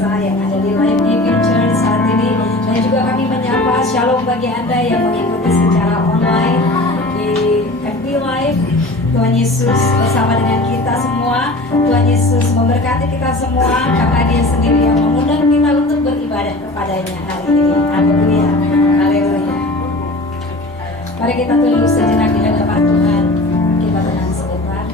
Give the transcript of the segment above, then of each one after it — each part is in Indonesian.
biasa yang ada di Life Giving Church saat ini. Dan juga kami menyapa shalom bagi Anda yang mengikuti secara online di FB Live. Tuhan Yesus bersama dengan kita semua. Tuhan Yesus memberkati kita semua karena Dia sendiri yang mengundang kita untuk beribadah kepadanya hari ini. Haleluya, haleluya. Mari kita tunduk sejenak di hadapan Tuhan. Kita tenang sebentar.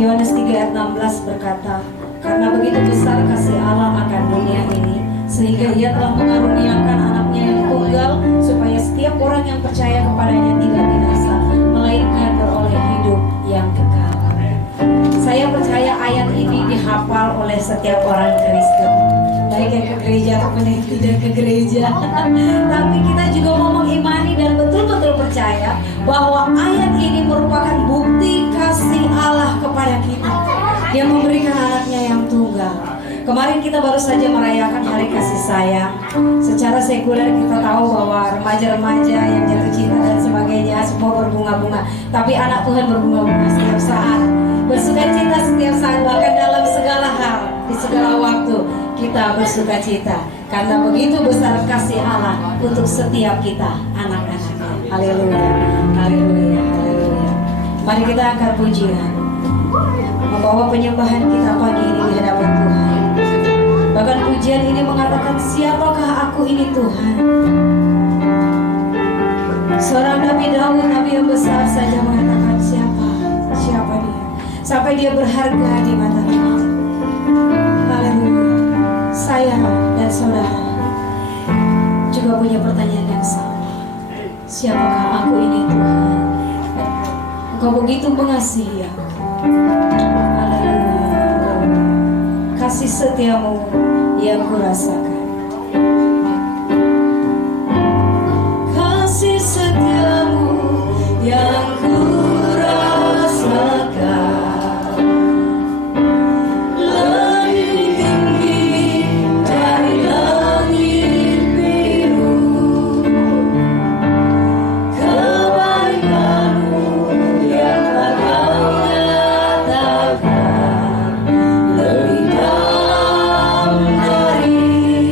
Yohanes 3 ayat 16 berkata, karena begitu besar kasih Allah akan dunia ini, sehingga Ia telah mengaruniakan anaknya yang tunggal, supaya setiap orang yang percaya kepadanya tidak binasa, melainkan beroleh hidup yang kekal. Saya percaya ayat ini dihafal oleh setiap orang Kristen, baik yang ke gereja ataupun yang tidak ke gereja. Tapi kita juga mau mengimani dan betul-betul percaya bahwa ayat ini merupakan bukti kasih Allah kepada kita. Dia memberikan anaknya yang tunggal. Kemarin kita baru saja merayakan hari kasih sayang. Secara sekuler kita tahu bahwa remaja-remaja yang jatuh cinta dan sebagainya semua berbunga-bunga. Tapi anak Tuhan berbunga-bunga setiap saat, bersuka cita setiap saat, bahkan dalam segala hal, di segala waktu kita bersuka cita. Karena begitu besar kasih Allah untuk setiap kita, anak-anaknya. Haleluya, haleluya, haleluya. Mari kita angkat pujian, membawa penyembahan kita pagi ini di hadapan Tuhan. Bahkan pujian ini mengatakan, siapakah aku ini Tuhan? Seorang Nabi Daud, Nabi yang besar saja mengatakan, siapa dia? Sampai dia berharga di mata Tuhan. Haleluya. Saya dan saudara juga punya pertanyaan yang sama. Siapakah aku ini Tuhan? Engkau begitu mengasihi aku. Haleluya. Kasih setiamu yang kurasakan. Kasih setiamu yang kurasakan. Lebih tinggi dari langit biru. Kebaikanmu yang tak kau nyatakan lebih dalam dari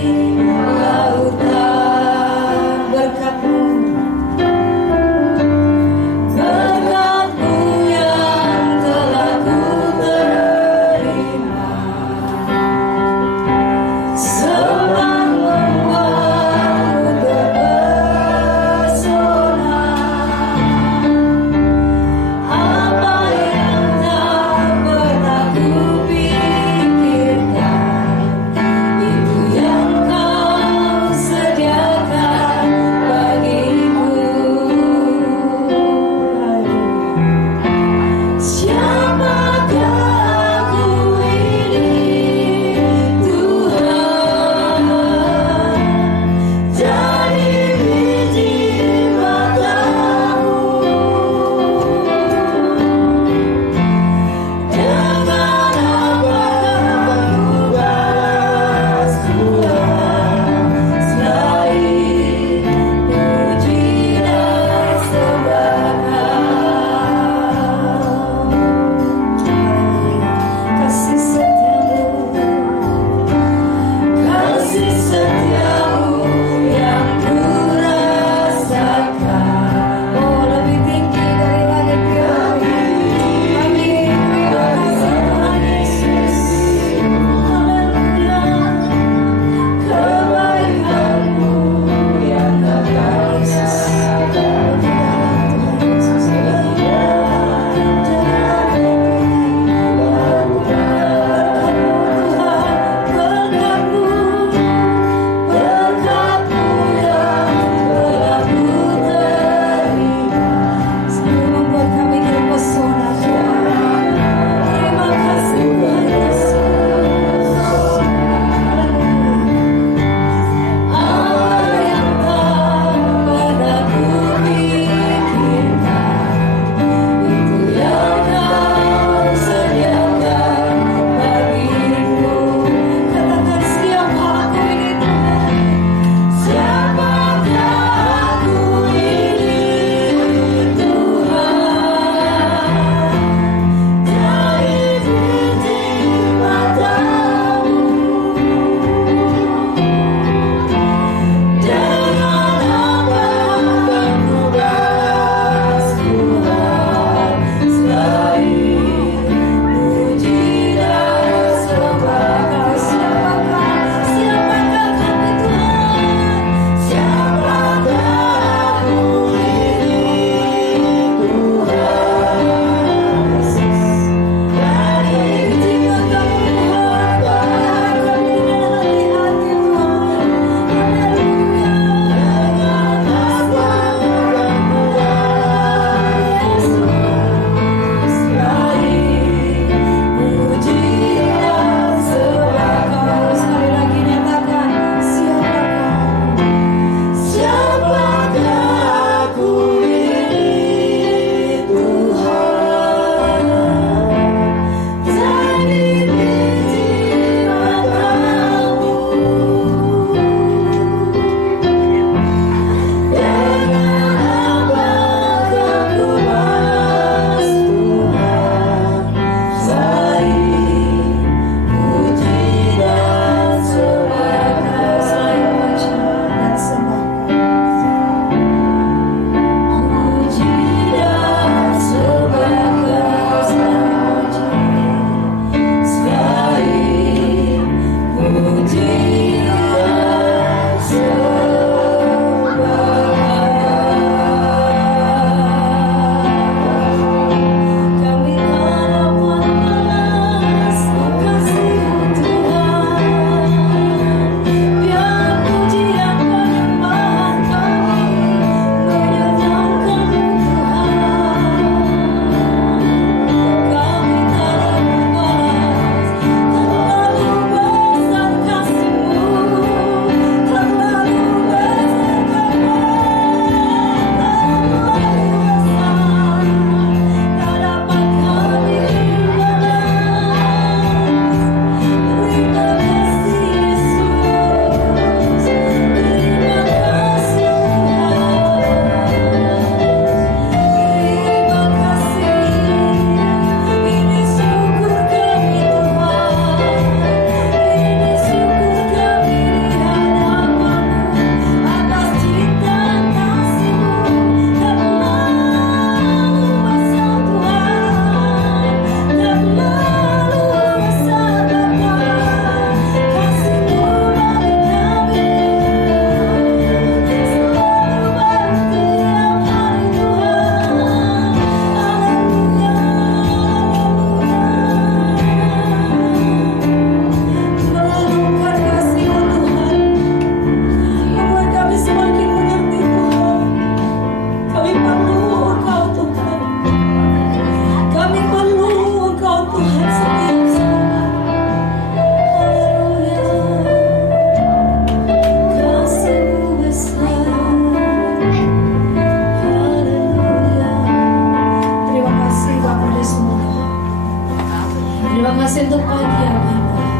kasih untuk pagi yang indah.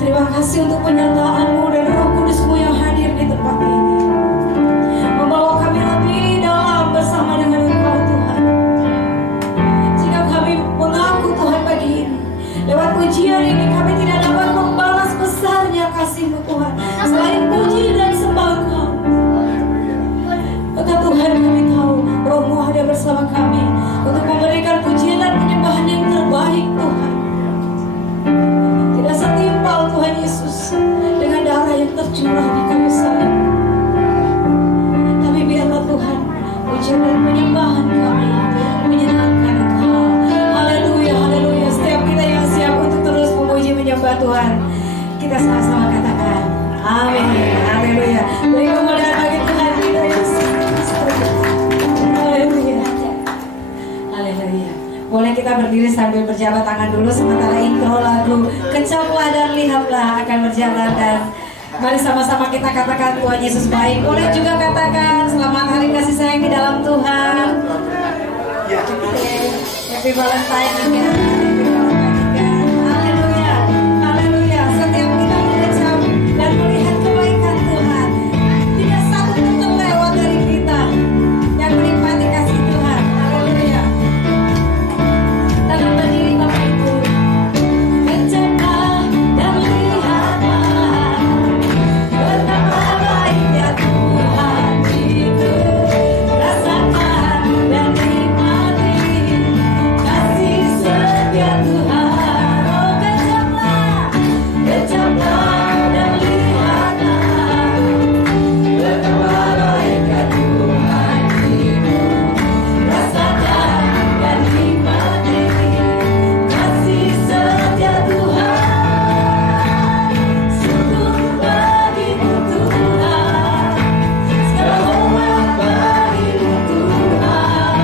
Terima kasih untuk penyertaan-Mu dan Roh Kudus-Mu yang hadir di tempat ini, membawa kami lebih dalam bersama dengan Engkau Tuhan. Jika kami mengaku Tuhan pagi ini, lewat pujian ini kami tidak dapat membalas besarnya kasih-Mu Tuhan, selain puji dan sembah Engkau. Maka Tuhan, kami tahu Roh-Mu ada bersama kami untuk memberikan pujian dan penyembahan yang terbaik Tuhan. Tidak setimpal Tuhan Yesus dengan darah yang tercurah di kayu salib, tapi biarlah Tuhan pujian dan penyembahan kami menyenangkan Engkau. Haleluya, haleluya. Setiap kita yang siap untuk terus memuji menyembah Tuhan, kita sama-sama katakan amin. Haleluya. Beri kemuliaan bagi Tuhan kita Yesus. Haleluya. Haleluya. Boleh kita berdiri sambil berjabat tangan dulu sementara intro lagu Kecaplah dan Lihatlah akan berjalan, dan mari sama-sama kita katakan Tuhan Yesus baik. Boleh juga katakan selamat hari kasih sayang di dalam Tuhan. Happy Valentine juga. Haleluya. Haleluya. Setiap kita mengecap dan melihat kebaikan Tuhan, tidak satu pun terlewat dari kita yang menikmati kasih Tuhan. Haleluya. Tangan berdiri Bapak Ibu. Kecaplah dan lihatlah betapa baiknya Tuhan itu. Rasakan dan nikmati kasih setia Tuhan. Oh, kecaplah, kecaplah dan lihatlah betapa baiknya Tuhan itu. Rasakan dan nikmati kasih setia Tuhan. Syukur bagimu Tuhan, segala hormat bagimu Tuhan.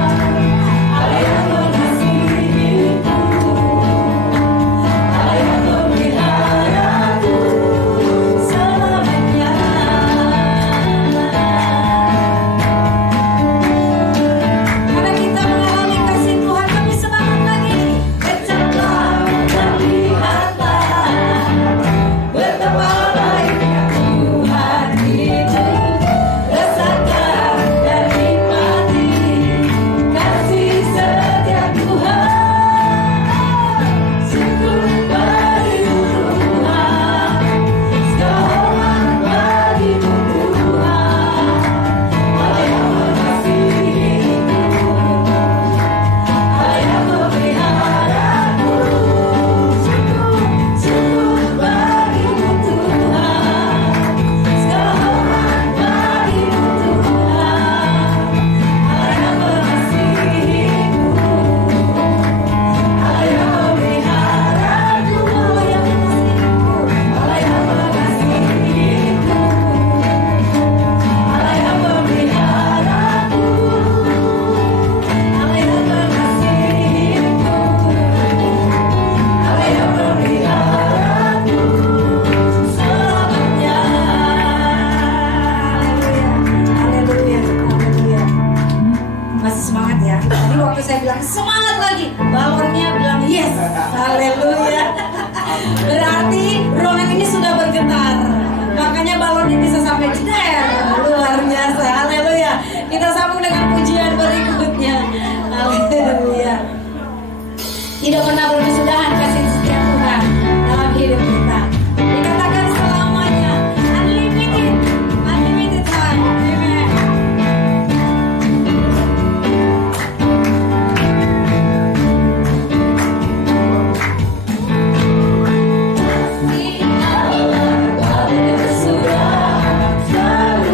Allah yang mengasihiku, Allah yang memeliharaku selamanya. Karena kita mengalami kasih Tuhan, kami semangat lagi. Kecaplah dan lihatlah betapa baiknya Tuhan itu. Rasakan dan nikmati kasih setia Tuhan. Syukur bagimu Tuhan, segala hormat bagimu Tuhan. Allah yang mengasihiku, Allah yang memeliharaku. Syukur bagimu Tuhan, segala hormat bagimu Tuhan. Allah yang mengasihiku, Allah yang memeliharaku. Allah yang mengasihiku, Allah yang mengasihiku, Allah yang memeliharaku. Allah yang mengasihiku, Allah yang memeliharaku selamanya. Haleluya, haleluya. Masih semangat ya? Tadi waktu saya bilang semangat lagi, balonnya bilang yes. Haleluya. Berarti ruangan ini sudah bergetar. Makanya balonnya bisa sampai jeder. Luar biasa. Haleluya. Kita sambung dengan pujian berikutnya. Haleluya. Tidak pernah berkesudahan kasih setia Tuhan dalam hidup kita. Dikatakan selamanya, unlimited, unlimited time. Amen. Kasih Allah tak berkesudahan, selalu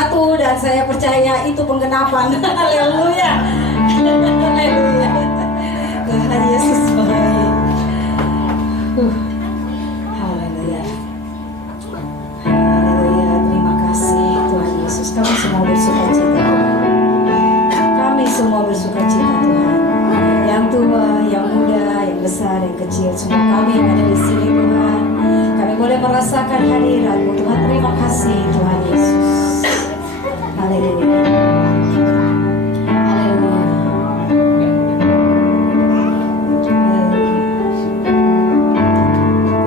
1 dan saya percaya itu penggenapan. Haleluya. Haleluya. Tuhan Yesus baik. Haleluya. Haleluya. Terima kasih Tuhan Yesus. Kami semua bersukacita. Kami semua bersukacita Tuhan. Yang tua, yang muda, yang besar, yang kecil, semua kami yang ada di sini Tuhan. Kami boleh merasakan hadirat-Mu Tuhan. Terima kasih Tuhan Yesus. Haleluya. Haleluya.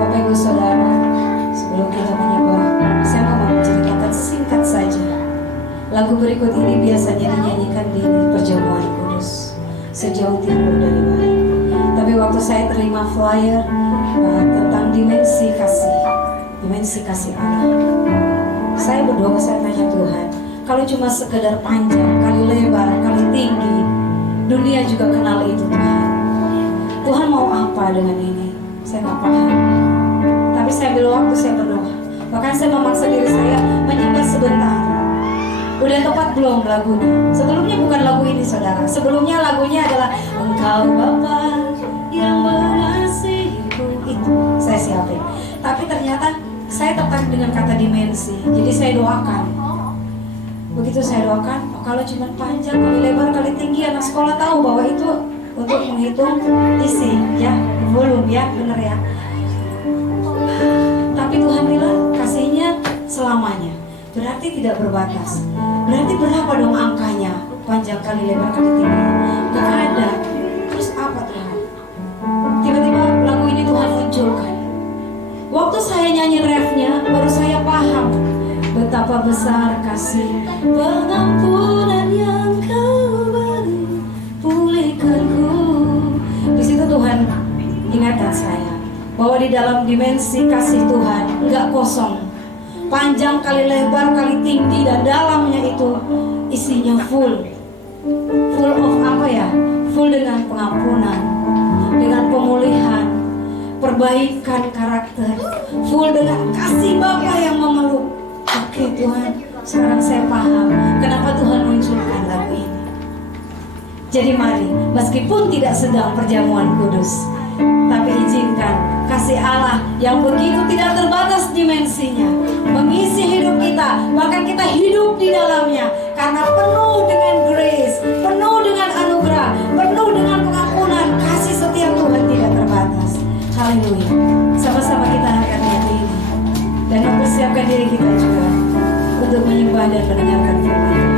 Bapak Ibu Saudara, sebelum kita menyembah, saya mau menceritakan singkat saja. Lagu berikut ini biasanya dinyanyikan di perjamuan kudus sejauh timur dari Bali. Tapi waktu saya terima flyer tentang dimensi kasih Allah, saya berdoa, saya tanya Tuhan, kalau cuma sekedar panjang, kali lebar, kali tinggi, dunia juga kenal itu Tuhan. Tuhan mau apa dengan ini? Saya nggak paham. Tapi saya ambil waktu, saya berdoa. Bahkan saya memaksa diri saya menyembah sebentar. Udah tepat belum lagunya? Sebelumnya bukan lagu ini saudara. Sebelumnya lagunya adalah Engkau Bapa yang mengasihiku. Itu saya siapin. Tapi ternyata saya tertarik dengan kata dimensi. Jadi saya doakan. Begitu saya doakan, kalau cuma panjang, kali lebar, kali tinggi, anak sekolah tahu bahwa itu untuk menghitung isi, ya, volume, ya, bener ya. Tapi Tuhan bilang kasihnya selamanya, berarti tidak berbatas. Berarti berapa dong angkanya? Panjang kali lebar kali tinggi? Gak ada. Terus apa Tuhan? Tiba-tiba lagu ini Tuhan munculkan. Waktu saya nyanyi refnya, baru saya paham betapa besar kasih pengampunan yang Kau beri, pulihkanku. Di situ Tuhan ingatkan saya bahwa di dalam dimensi kasih Tuhan nggak kosong, panjang kali lebar kali tinggi, dan dalamnya itu isinya full of apa ya? Full dengan pengampunan, dengan pemulihan, perbaikan karakter, full dengan kasih Bapa yang memeluk. Oke Tuhan, sekarang saya paham kenapa Tuhan munculkan lagu ini. Jadi mari, meskipun tidak sedang perjamuan kudus, tapi izinkan kasih Allah yang begitu tidak terbatas dimensinya mengisi hidup kita, bahkan kita hidup di dalamnya, karena penuh dengan grace, penuh dengan anugerah, penuh dengan pengampunan. Kasih setia Tuhan tidak terbatas. Haleluya. Sama-sama kita akan lihat ini dan mempersiapkan diri kita juga untuk menyembah dan mendengarkan firman Tuhan.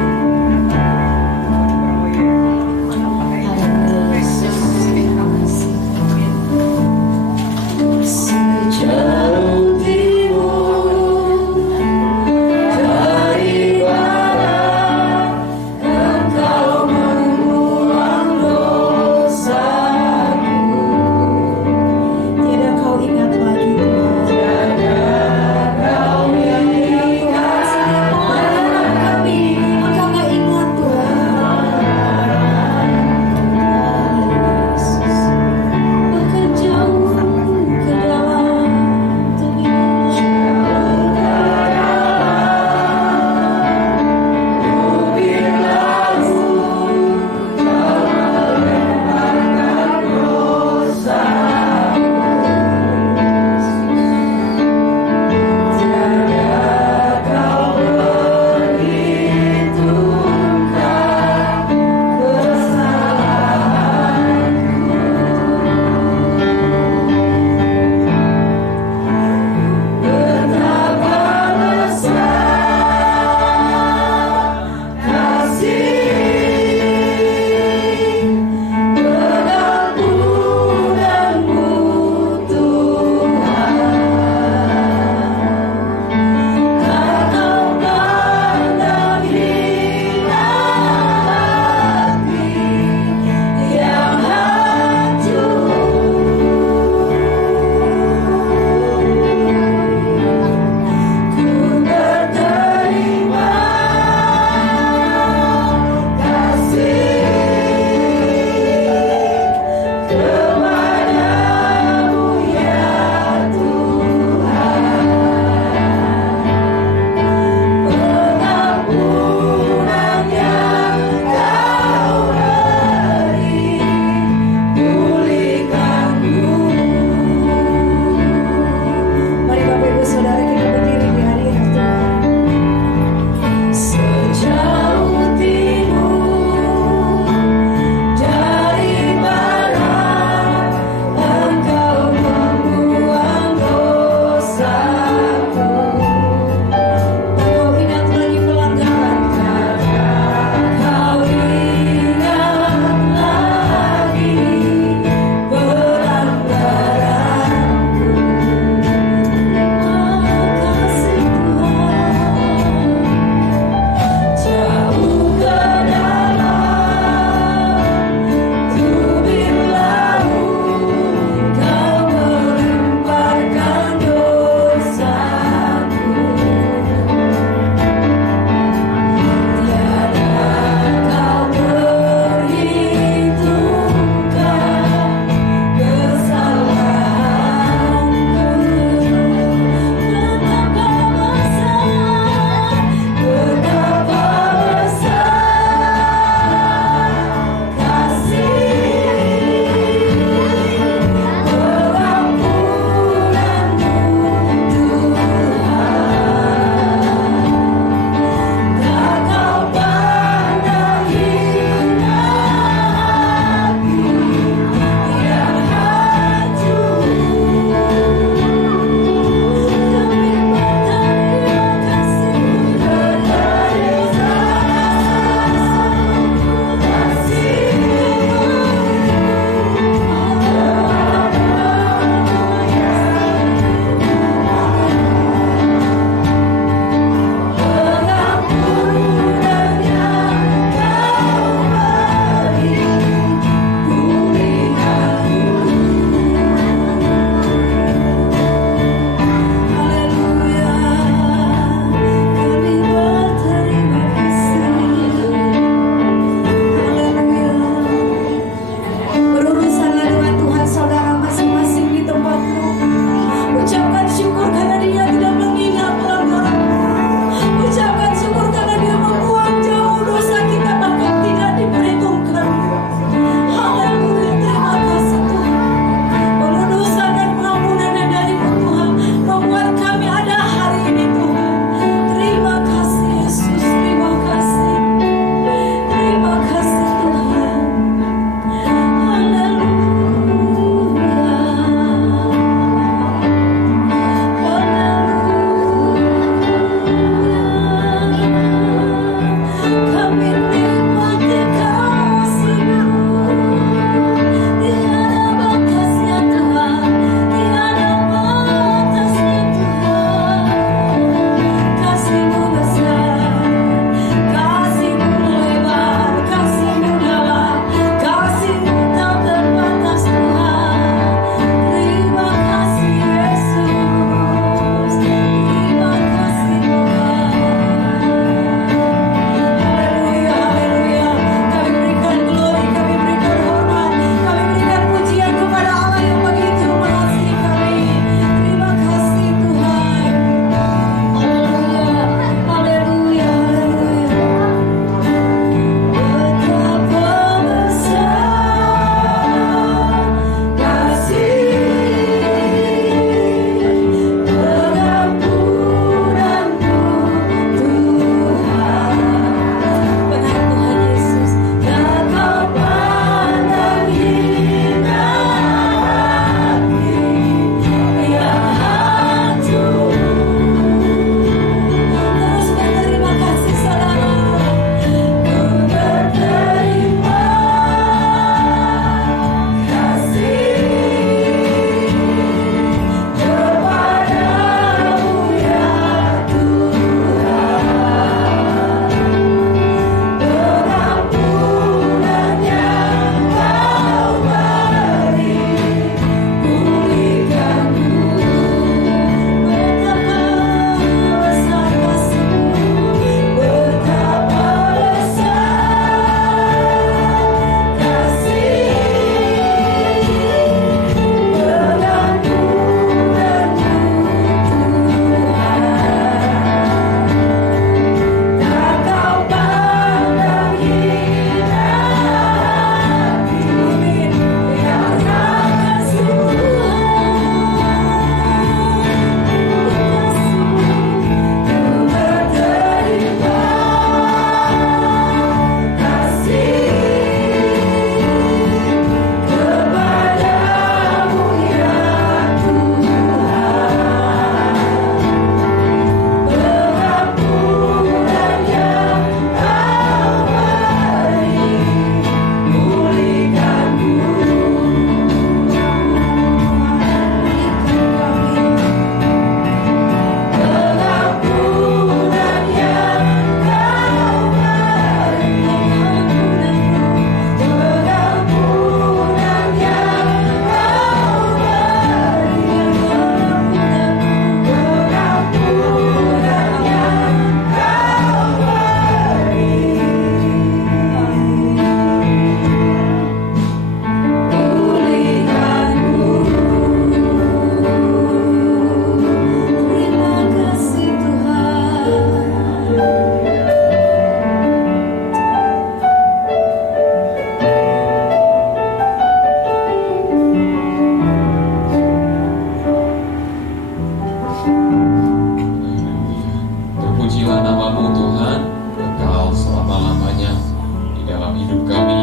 dalam hidup kami.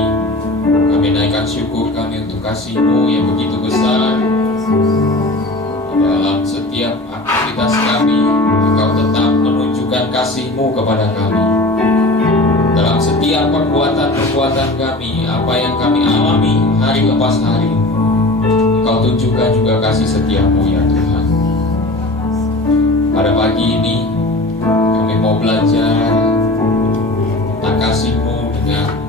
Kami naikkan syukur kami untuk kasih-Mu yang begitu besar. Di dalam setiap aktivitas kami, Engkau tetap menunjukkan kasih-Mu kepada kami. Dalam setiap perbuatan-perbuatan kami, apa yang kami alami hari lepas hari, Engkau tunjukkan juga kasih setia-Mu ya Tuhan. Pada pagi ini kami mau belajar tentang kasih-Mu dengan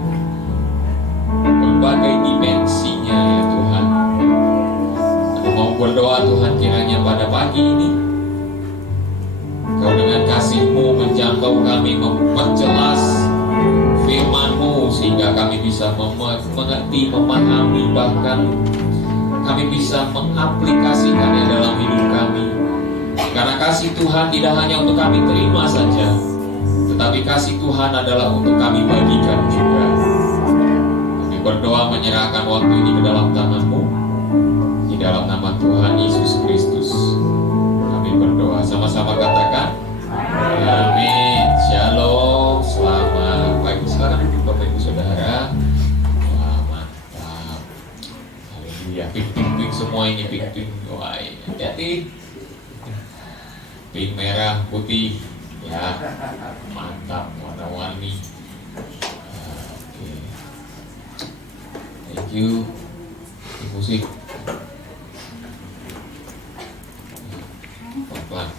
berbagai dimensinya ya Tuhan. Kami mau berdoa Tuhan, kiranya pada pagi ini Engkau dengan kasih-Mu menjangkau kami, memperjelas firman-Mu, sehingga kami bisa mengerti, memahami, bahkan kami bisa mengaplikasikannya dalam hidup kami. Karena kasih Tuhan tidak hanya untuk kami terima saja, tetapi kasih Tuhan adalah untuk kami bagikan juga. Kami berdoa menyerahkan waktu ini ke dalam tangan-Mu, di dalam nama Tuhan Yesus Kristus kami berdoa. Sama-sama katakan amin. Shalom, selamat pagi. Silakan duduk Bapak Ibu Saudara. Wah, mantap. Haleluya. Pink semua ini, pink. Wah, hati-hati. Pink, merah, putih. Ya, mantap, warna-warni. Oke. Thank you. Musik. Pelan-pelan.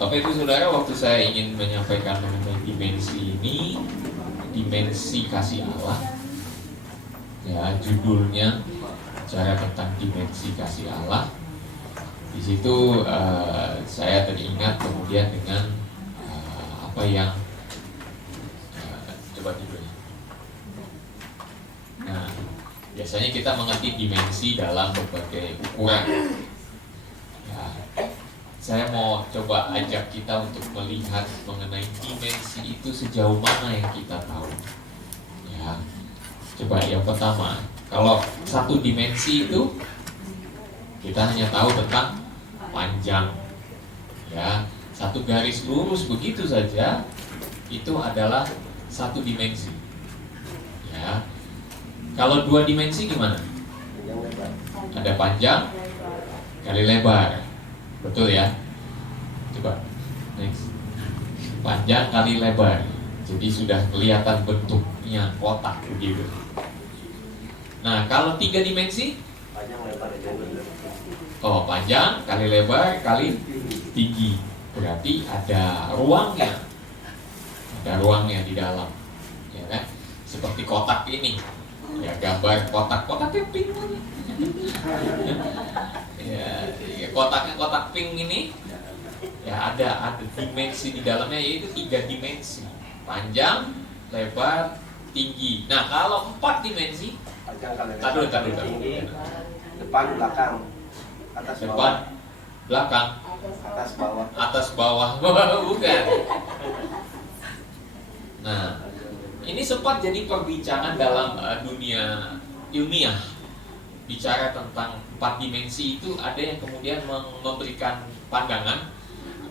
Bapak Ibu Saudara, waktu saya ingin menyampaikan mengenai dimensi ini, dimensi kasih Allah, ya judulnya bicara tentang dimensi kasih Allah. Di situ saya teringat kemudian dengan apa yang coba judulnya. Nah, biasanya kita mengerti dimensi dalam berbagai ukuran. Ya, saya mau coba ajak kita untuk melihat mengenai dimensi itu sejauh mana yang kita tahu. Ya, coba yang pertama, kalau satu dimensi itu kita hanya tahu tentang panjang, ya, satu garis lurus begitu saja itu adalah satu dimensi. Ya, kalau dua dimensi gimana? Ada panjang kali lebar, betul ya? Coba next, panjang kali lebar, jadi sudah kelihatan bentuknya kotak begitu. Nah, kalau tiga dimensi? Oh, panjang kali lebar kali tinggi, berarti ada ruangnya di dalam, ya kan? Seperti kotak ini, ya, gambar kotak-kotaknya pink ya, kotak pink ini, ya ada dimensi di dalamnya, yaitu 3 dimensi, panjang, lebar, tinggi. Nah, kalau 4 dimensi, taduh. Depan, belakang, atas, depan, bawah. belakang, atas bawah, bukan. Nah, ini sempat jadi perbincangan dalam dunia ilmiah. Bicara tentang 4 dimensi itu, ada yang kemudian memberikan pandangan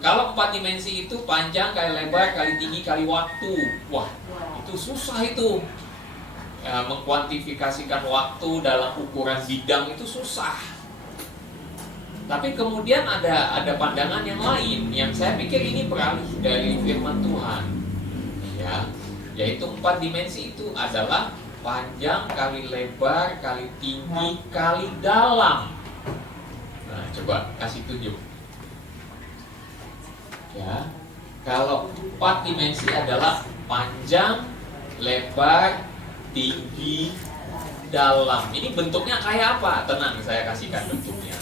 kalau 4 dimensi itu panjang kali lebar kali tinggi kali waktu. Wah, itu susah itu. Ya, mengkuantifikasikan waktu dalam ukuran bidang itu susah. Tapi kemudian ada pandangan yang lain yang saya pikir ini beralih dari firman Tuhan, ya, yaitu 4 dimensi itu adalah panjang kali lebar kali tinggi kali dalam. Nah, coba kasih tunjuk. Ya, kalau 4 dimensi adalah panjang, lebar, tinggi, dalam. Ini bentuknya kayak apa? Tenang, saya kasihkan bentuknya.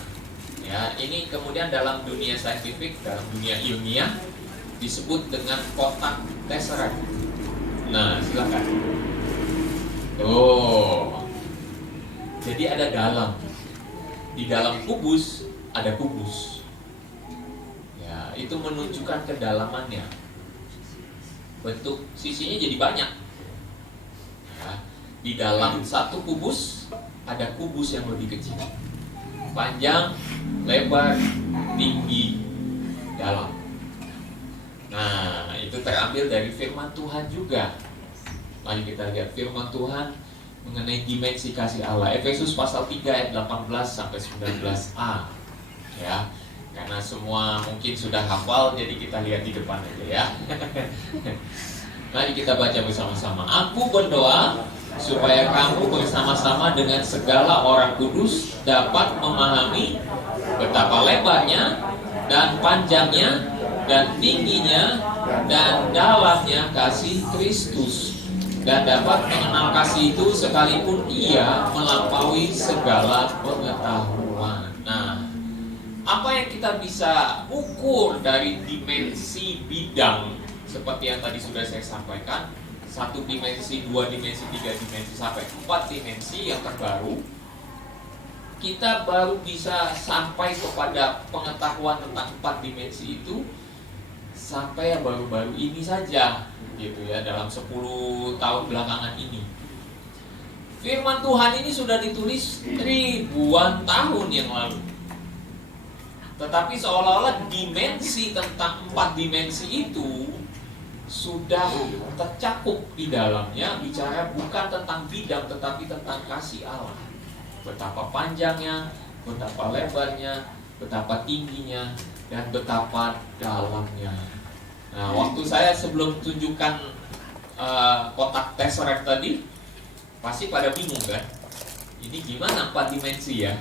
Ya, ini kemudian dalam dunia saintifik, dalam dunia ilmiah disebut dengan kotak tesseract. Nah, silakan. Oh, jadi ada dalam. Di dalam kubus ada kubus. Ya, itu menunjukkan kedalamannya. Bentuk sisinya jadi banyak. Ya, di dalam satu kubus ada kubus yang lebih kecil. Panjang, lebar, tinggi, dalam. Nah, itu terambil dari firman Tuhan juga. Mari kita lihat firman Tuhan mengenai dimensi kasih Allah. Efesus pasal 3 ayat 18 sampai 19a. Ya. Karena semua mungkin sudah hafal, jadi kita lihat di depan aja ya. Mari kita baca bersama-sama. Aku berdoa supaya kamu bersama-sama dengan segala orang kudus dapat memahami betapa lebarnya dan panjangnya dan tingginya dan dalamnya kasih Kristus, dan dapat mengenal kasih itu sekalipun ia melampaui segala pengetahuan. Nah, apa yang kita bisa ukur dari dimensi bidang seperti yang tadi sudah saya sampaikan, 1 dimensi, 2 dimensi, 3 dimensi, sampai 4 dimensi yang terbaru. Kita baru bisa sampai kepada pengetahuan tentang 4 dimensi itu sampai yang baru-baru ini saja, gitu ya, dalam 10 tahun belakangan ini. Firman Tuhan ini sudah ditulis ribuan tahun yang lalu. Tetapi seolah-olah dimensi tentang 4 dimensi itu sudah tercakup di dalamnya, bicara bukan tentang bidang tetapi tentang kasih Allah. Betapa panjangnya, betapa lebarnya, betapa tingginya, dan betapa dalamnya. Nah, waktu saya sebelum tunjukkan kotak tesseract tadi, pasti pada bingung kan? Ini gimana 4 dimensi ya?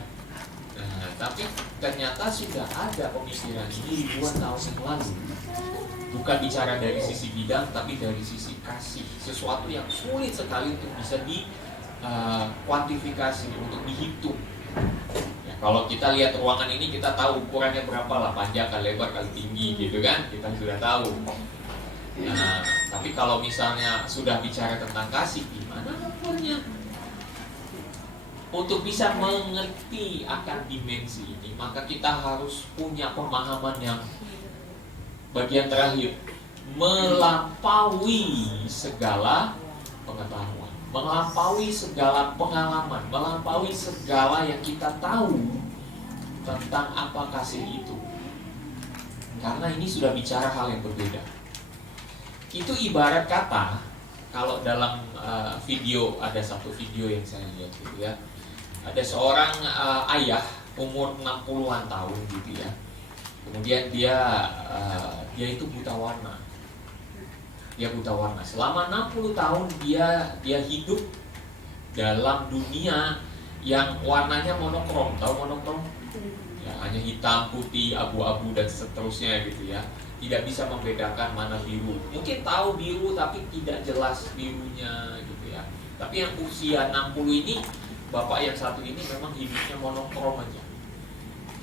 Nah, tapi ternyata sudah ada pemikiran ini ribuan tahun yang lalu. Bukan bicara dari sisi bidang, tapi dari sisi kasih. Sesuatu yang sulit sekali untuk bisa kuantifikasi, untuk dihitung. Ya, kalau kita lihat ruangan ini, kita tahu ukurannya berapa lah, panjang kali lebar kali tinggi, gitu kan? Kita sudah tahu. Nah, tapi kalau misalnya sudah bicara tentang kasih, gimana ukurnya? Untuk bisa mengerti akan dimensi ini, maka kita harus punya pemahaman yang bagian terakhir, melampaui segala pengetahuan, melampaui segala pengalaman, melampaui segala yang kita tahu tentang apa kasih itu. Karena ini sudah bicara hal yang berbeda. Itu ibarat kata, kalau dalam video, ada satu video yang saya lihat gitu ya, ada seorang ayah umur 60-an tahun gitu ya. Kemudian dia itu buta warna. Dia buta warna. Selama 60 tahun dia hidup dalam dunia yang warnanya monokrom. Tahu monokrom? Ya, hanya hitam, putih, abu-abu dan seterusnya gitu ya. Tidak bisa membedakan mana biru. Mungkin tahu biru tapi tidak jelas birunya gitu ya. Tapi yang usia 60 ini, bapak yang satu ini memang hidupnya monokrom aja.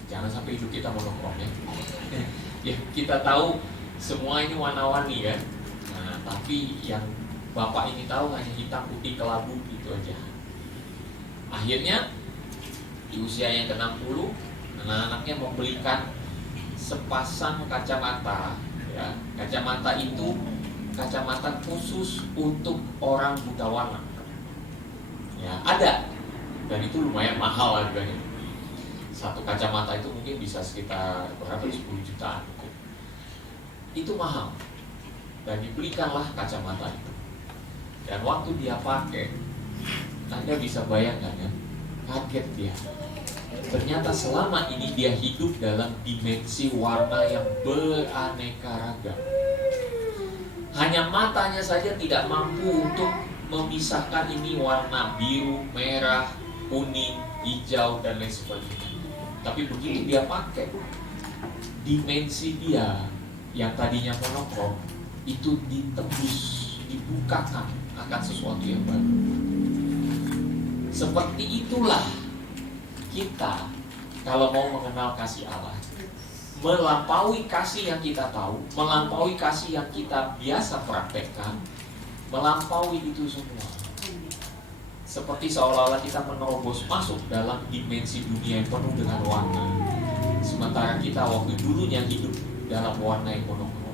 Jangan sampai hidup kita monokrom ya. Ya, kita tahu semua ini warna-warni kan. Nah, tapi yang bapak ini tahu hanya hitam, putih, kelabu gitu aja. Akhirnya di usia yang ke-60, anak-anaknya membelikan sepasang kacamata ya. Kacamata itu kacamata khusus untuk orang buta warna. Ya, ada. Dan itu lumayan mahal harganya. Satu kacamata itu mungkin bisa sekitar berapa, 10 jutaan. Itu mahal. Dan dibelikanlah kacamata itu. Dan waktu dia pakai, Anda bisa bayangkan ya, kaget dia. Ternyata selama ini dia hidup dalam dimensi warna yang beraneka ragam. Hanya matanya saja tidak mampu untuk memisahkan ini warna biru, merah, kuning, hijau, dan lain sebagainya. Tapi begitu dia pakai, dimensi dia yang tadinya monokrom itu ditembus, dibukakan akan sesuatu yang baru. Seperti itulah kita kalau mau mengenal kasih Allah, melampaui kasih yang kita tahu, melampaui kasih yang kita biasa praktekkan, melampaui itu semua. Seperti seolah-olah kita menerobos masuk dalam dimensi dunia yang penuh dengan warna. Sementara kita waktu dulunya hidup dalam warna yang monokrom.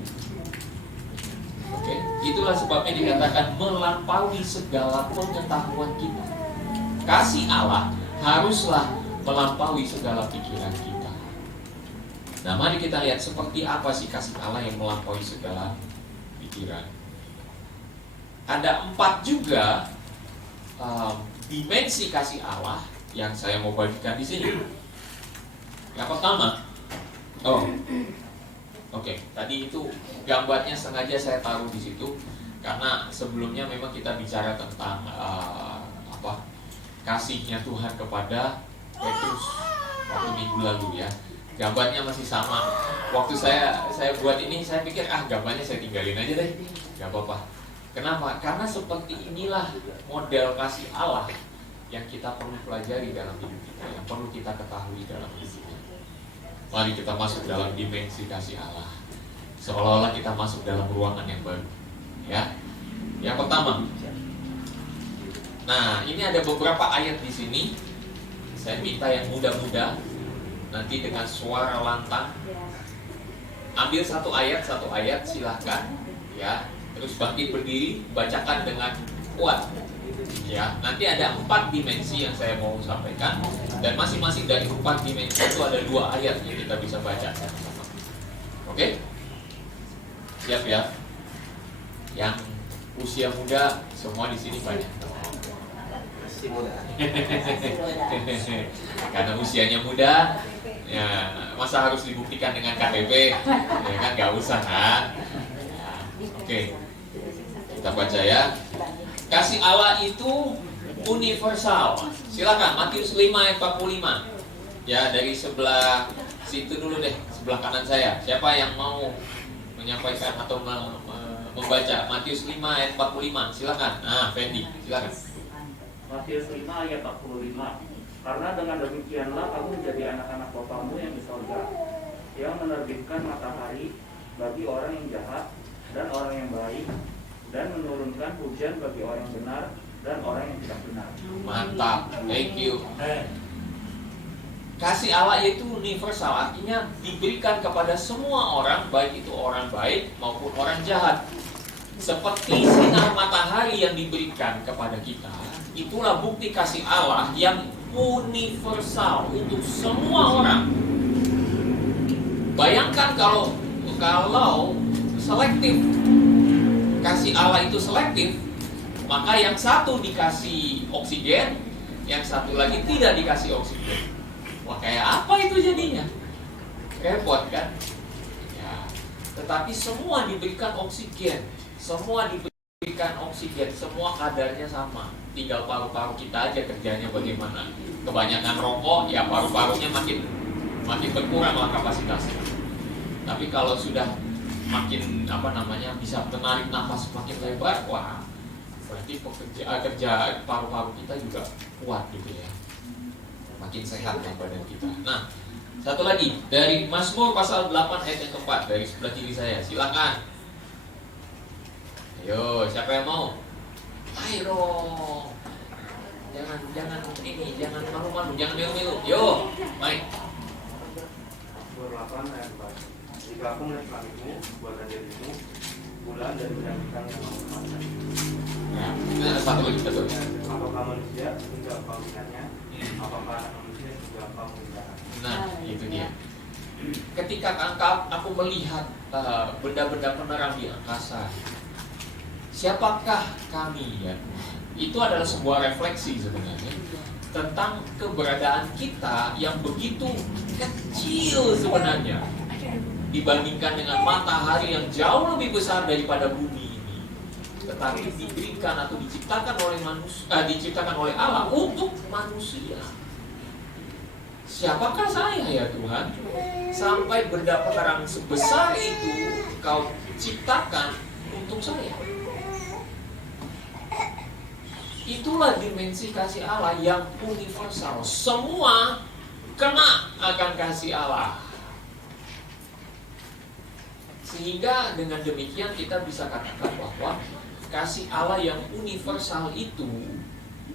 Oke, itulah sebabnya dikatakan melampaui segala pengetahuan kita. Kasih Allah haruslah melampaui segala pikiran kita. Nah, mari kita lihat seperti apa sih kasih Allah yang melampaui segala pikiran. ada 4 juga dimensi kasih Allah yang saya mau bagikan di sini. Yang pertama, tadi itu gambarnya sengaja saya taruh di situ karena sebelumnya memang kita bicara tentang kasihnya Tuhan kepada Petrus waktu minggu lalu ya. Gambarnya masih sama. Waktu saya buat ini, saya pikir gambarnya saya tinggalin aja deh, nggak apa-apa. Kenapa? Karena seperti inilah model kasih Allah yang kita perlu pelajari dalam hidup kita, yang perlu kita ketahui dalam hidup kita. Mari kita masuk dalam dimensi kasih Allah, seolah-olah kita masuk dalam ruangan yang baru. Ya, yang pertama. Nah, ini ada beberapa ayat di sini. Saya minta yang muda-muda nanti dengan suara lantang ambil satu ayat silahkan ya, terus bangkit berdiri bacakan dengan kuat ya. Nanti ada 4 dimensi yang saya mau sampaikan dan masing-masing dari 4 dimensi itu ada 2 ayat yang kita bisa baca. Oke? Siap ya? Yang usia muda semua di sini banyak. Masih muda. Karena usianya muda, ya masa harus dibuktikan dengan KTP, ya kan nggak usah kan? Ya, oke, kita baca ya. Kasih Allah itu universal. Silakan Matius 5 ayat 45. Ya, dari sebelah situ dulu deh, sebelah kanan saya. Siapa yang mau menyampaikan atau membaca Matius 5 ayat 45? Silakan. Nah, Fendi, silakan. Matius 5 ayat 45. Karena dengan demikianlah kamu menjadi anak-anak Bapamu yang di sorga, yang menerbitkan matahari bagi orang yang jahat dan orang yang baik, dan menurunkan hujan bagi orang yang benar dan orang yang tidak benar. Mantap, thank you. Kasih Allah itu universal, artinya diberikan kepada semua orang, baik itu orang baik maupun orang jahat. Seperti sinar matahari yang diberikan kepada kita, itulah bukti kasih Allah yang universal untuk semua orang. Bayangkan kalau selektif, kasih Allah itu selektif, maka yang satu dikasih oksigen, yang satu lagi tidak dikasih oksigen. Wah, kayak apa itu jadinya? Repot kan? Ya, tetapi semua diberikan oksigen, semua kadarnya sama. Tinggal paru-paru kita aja kerjanya bagaimana. Kebanyakan rokok, ya paru-parunya makin berkurang lah kapasitasnya. Tapi kalau sudah makin bisa menarik nafas makin lebar, wah, berarti kerja paru-paru kita juga kuat gitu ya. Makin sehat lah badan kita. Nah, satu lagi dari Mazmur pasal 8 ayat yang keempat, dari sebelah kiri saya. Silakan. Ayo, siapa yang mau? Ayo dong. Jangan malu-malu, jangan melu-melu. Yo, main. Mazmur 8 ayat 4. Jika aku melihat langitmu, buatan dirimu, bulan dan bintang yang kamu kemakan. Nah, ini ada satu lagi betul. Apakah manusia hingga engkau melihatnya? Apakah anak manusia hingga engkau melihatnya? Nah, itu dia. Ketika aku melihat benda-benda penerang di angkasa, siapakah kami ya? Itu adalah sebuah refleksi sebenarnya tentang keberadaan kita yang begitu kecil sebenarnya dibandingkan dengan matahari yang jauh lebih besar daripada bumi ini, tetapi diberikan atau diciptakan oleh Allah untuk manusia. Siapakah saya ya Tuhan, sampai benda penerang sebesar itu Kau ciptakan untuk saya? Itulah dimensi kasih Allah yang universal. Semua kena akan kasih Allah. Sehingga dengan demikian kita bisa katakan bahwa kasih Allah yang universal itu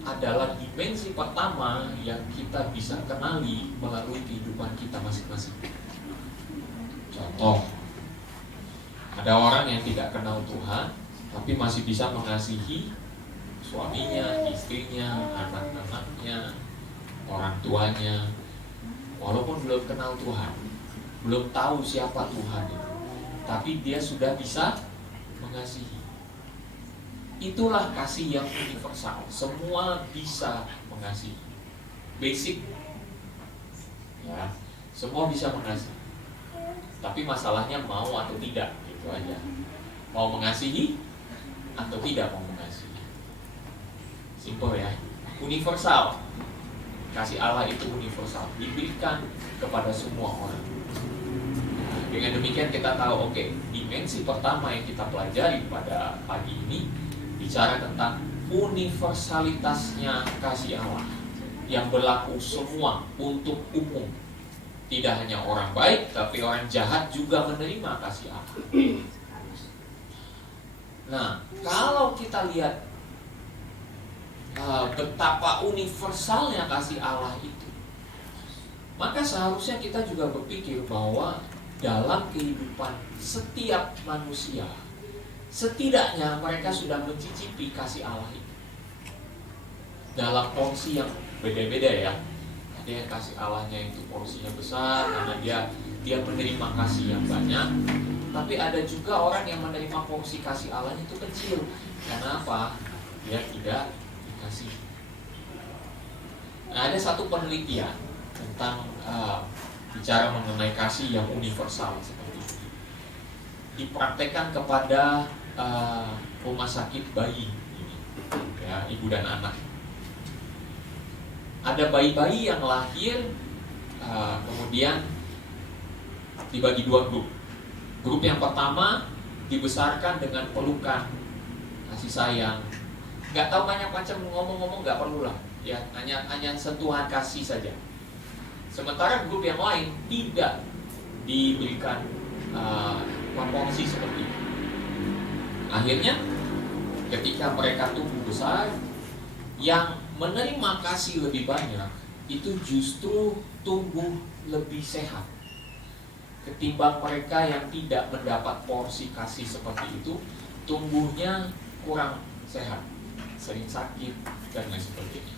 adalah dimensi pertama yang kita bisa kenali melalui kehidupan kita masing-masing. Contoh, ada orang yang tidak kenal Tuhan tapi masih bisa mengasihi suaminya, istrinya, anak-anaknya, orang tuanya, walaupun belum kenal Tuhan, belum tahu siapa Tuhan itu, tapi dia sudah bisa mengasihi. itulah kasih yang universal. Semua bisa mengasihi. Basic. Ya, semua bisa mengasihi. Tapi masalahnya mau atau tidak, gitu aja. Mau mengasihi atau tidak mau mengasihi. Simple ya. Universal. Kasih Allah itu universal, diberikan kepada semua orang. Nah, dengan demikian kita tahu, oke, dimensi pertama yang kita pelajari pada pagi ini bicara tentang universalitasnya kasih Allah yang berlaku semua untuk umum. Tidak hanya orang baik, tapi orang jahat juga menerima kasih Allah. Nah, kalau kita lihat betapa universalnya kasih Allah itu, maka seharusnya kita juga berpikir bahwa dalam kehidupan setiap manusia, setidaknya mereka sudah mencicipi kasih Allah itu dalam porsi yang beda-beda ya. Ada yang kasih Allahnya itu porsinya besar karena dia menerima kasih yang banyak. Tapi ada juga orang yang menerima porsi kasih Allahnya itu kecil. Karena apa? Dia tidak dikasih. Nah, ada satu penelitian tentang bicara mengenai kasih yang universal seperti ini. Dipraktekkan kepada rumah sakit bayi ini, ya, ibu dan anak. Ada bayi-bayi yang lahir kemudian dibagi dua grup. Grup yang pertama dibesarkan dengan pelukan, kasih sayang. Nggak tahu banyak macam, ngomong-ngomong nggak perlu lah, ya, hanya sentuhan kasih saja. Sementara grup yang lain tidak diberikan proporsi seperti itu. Akhirnya ketika mereka tumbuh besar, yang menerima kasih lebih banyak itu justru tumbuh lebih sehat ketimbang mereka yang tidak mendapat porsi kasih seperti itu, tumbuhnya kurang sehat, sering sakit dan lain sebagainya.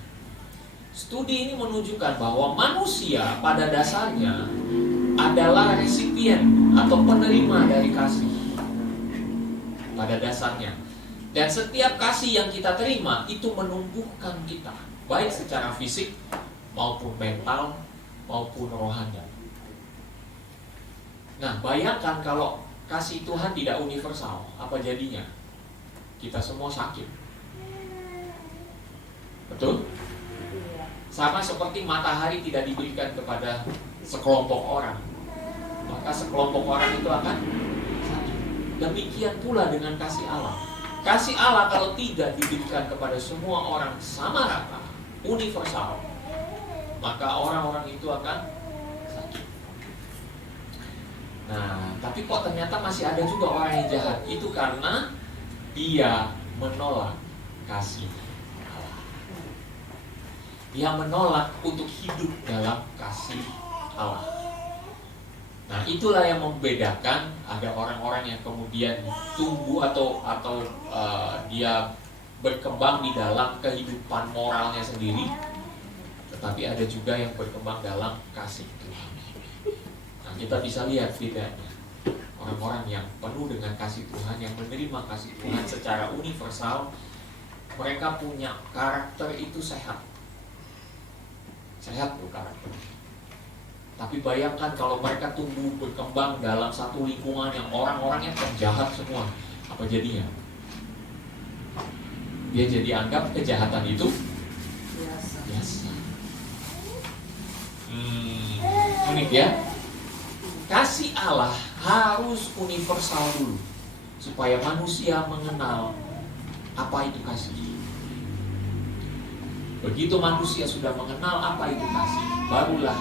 Studi ini menunjukkan bahwa manusia pada dasarnya adalah resipien atau penerima dari kasih pada dasarnya. Dan setiap kasih yang kita terima itu menumbuhkan kita, baik secara fisik maupun mental maupun rohani. Nah, bayangkan kalau kasih Tuhan tidak universal, apa jadinya? Kita semua sakit. Betul? Sama seperti matahari tidak diberikan kepada sekelompok orang, maka sekelompok orang itu akan sakit. Demikian pula dengan kasih Allah. Kasih Allah kalau tidak diberikan kepada semua orang sama rata, universal, maka orang-orang itu akan sakit. Nah, tapi kok ternyata masih ada juga orang yang jahat. Itu karena dia menolak kasih Allah. Dia menolak untuk hidup dalam kasih Allah. Nah, itulah yang membedakan ada orang-orang yang kemudian tumbuh atau dia berkembang di dalam kehidupan moralnya sendiri, tetapi ada juga yang berkembang dalam kasih Tuhan. Nah, kita bisa lihat bedanya. Orang-orang yang penuh dengan kasih Tuhan, yang menerima kasih Tuhan secara universal, mereka punya karakter itu sehat. Sehat tuh karakter. Tapi bayangkan kalau mereka tumbuh berkembang dalam satu lingkungan yang orang-orangnya penjahat semua, apa jadinya? Dia jadi anggap kejahatan itu biasa. Unik ya. Kasih Allah harus universal dulu supaya manusia mengenal apa itu kasih. Begitu manusia sudah mengenal apa itu kasih, barulah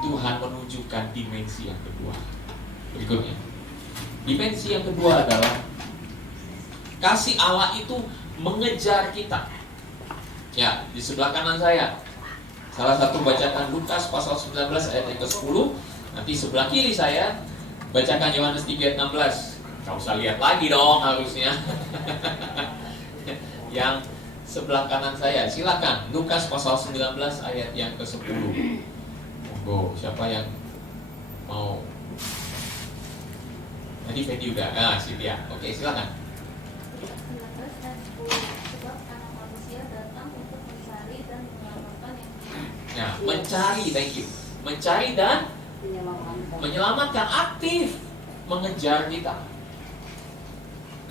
Tuhan menunjukkan dimensi yang kedua. Berikutnya, dimensi yang kedua adalah kasih Allah itu mengejar kita. Ya, di sebelah kanan saya salah satu bacakan Lukas pasal 19 ayat yang ke-10. Nanti sebelah kiri saya bacakan Yohanes 3 ayat 16. Gak usah lihat lagi dong harusnya. Yang sebelah kanan saya, silakan Lukas pasal 19 ayat yang ke-10. Monggo, siapa yang mau? Tadi Fendi udah, sip ya. Oke, silakan. mencari, thank you. Mencari dan menyelamatkan, aktif mengejar kita.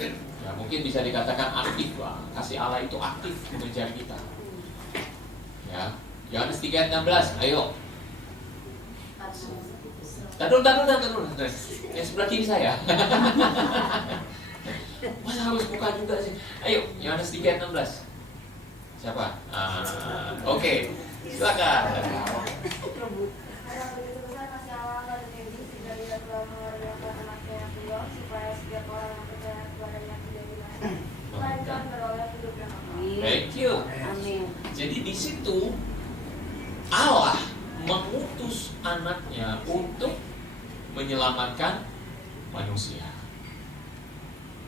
Ya, mungkin bisa dikatakan aktif lah. Kasih Allah itu aktif mengejar kita. Ya, Yohanes 3:16, ayo. Taduh. Yang sebelah kiri saya. Masa harus buka juga sih? Ayo, Yohanes 3:16. Siapa? Oke. Silakan. Thank you. Amin. Jadi di situ Allah mengutus anaknya untuk menyelamatkan manusia.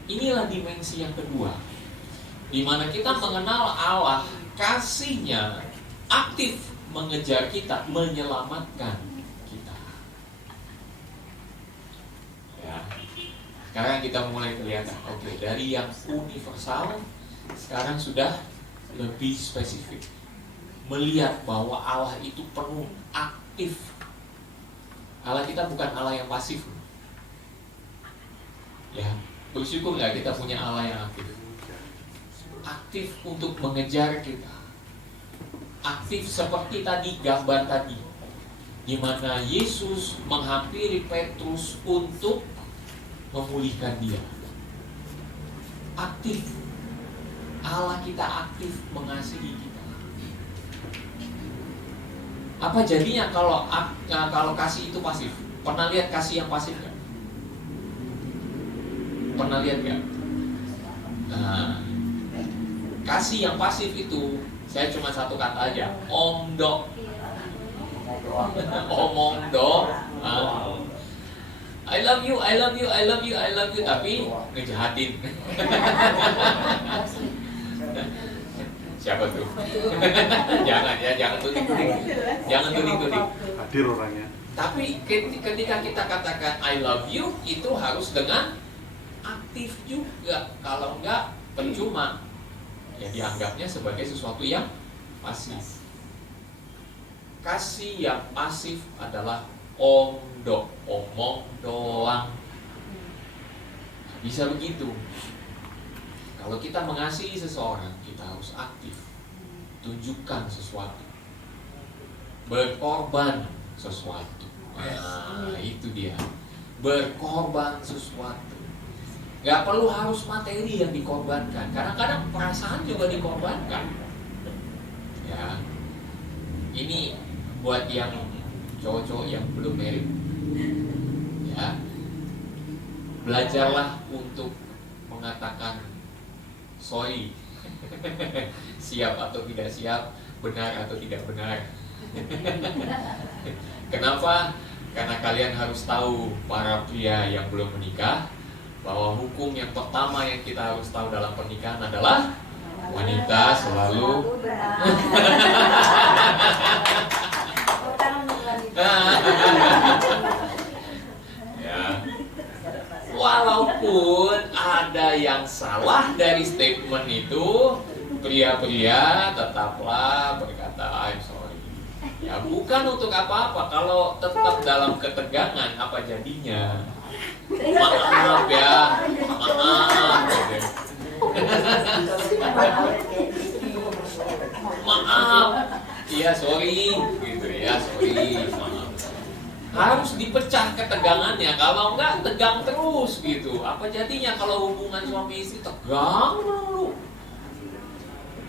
Inilah dimensi yang kedua, di mana kita mengenal Allah, kasih-Nya aktif mengejar kita, menyelamatkan kita. Ya. Sekarang kita mulai kelihatan, oke, dari yang universal sekarang sudah lebih spesifik. Melihat bahwa Allah itu penuh aktif. Allah kita bukan Allah yang pasif. Ya, bersyukur nggak kita punya Allah yang aktif? Aktif untuk mengejar kita. Aktif seperti tadi, gambar tadi, di mana Yesus menghampiri Petrus untuk memulihkan dia. Aktif. Allah kita aktif mengasihi kita. Apa jadinya kalau kasih itu pasif? Pernah lihat kasih yang pasif nggak? Pernah lihat nggak? Nah, kasih yang pasif itu, saya cuma satu kata aja, omdo. Omongdo. I love you, tapi ngejahatin. Siapa tuh? jangan tuning. Hadir orangnya. Tapi ketika kita katakan I love you, itu harus dengan aktif juga. Kalau enggak, percuma. Ya dianggapnya sebagai sesuatu yang pasif. Kasih yang pasif adalah omong doang. Bisa begitu. Kalau kita mengasihi seseorang, kita harus aktif, tunjukkan sesuatu, berkorban sesuatu. Nah, itu dia, berkorban sesuatu. Gak perlu harus materi yang dikorbankan. Kadang-kadang perasaan juga dikorbankan. Ya, ini buat yang cowok-cowok yang belum married. Ya, belajarlah untuk mengatakan sorry, siap atau tidak siap, benar atau tidak benar. Kenapa? Karena kalian harus tahu, para pria yang belum menikah, bahwa hukum yang pertama yang kita harus tahu dalam pernikahan adalah wanita selalu ya. Walaupun ada yang salah dari statement itu, pria-pria tetaplah berkata I'm sorry. Ya bukan untuk apa-apa. Kalau tetap dalam ketegangan, apa jadinya? Maaf ya, maaf. Maaf. Iya sorry, gitu ya, sorry, maaf. Harus dipecah ketegangannya, kalau enggak tegang terus gitu. Apa jadinya kalau hubungan suami istri tegang dulu?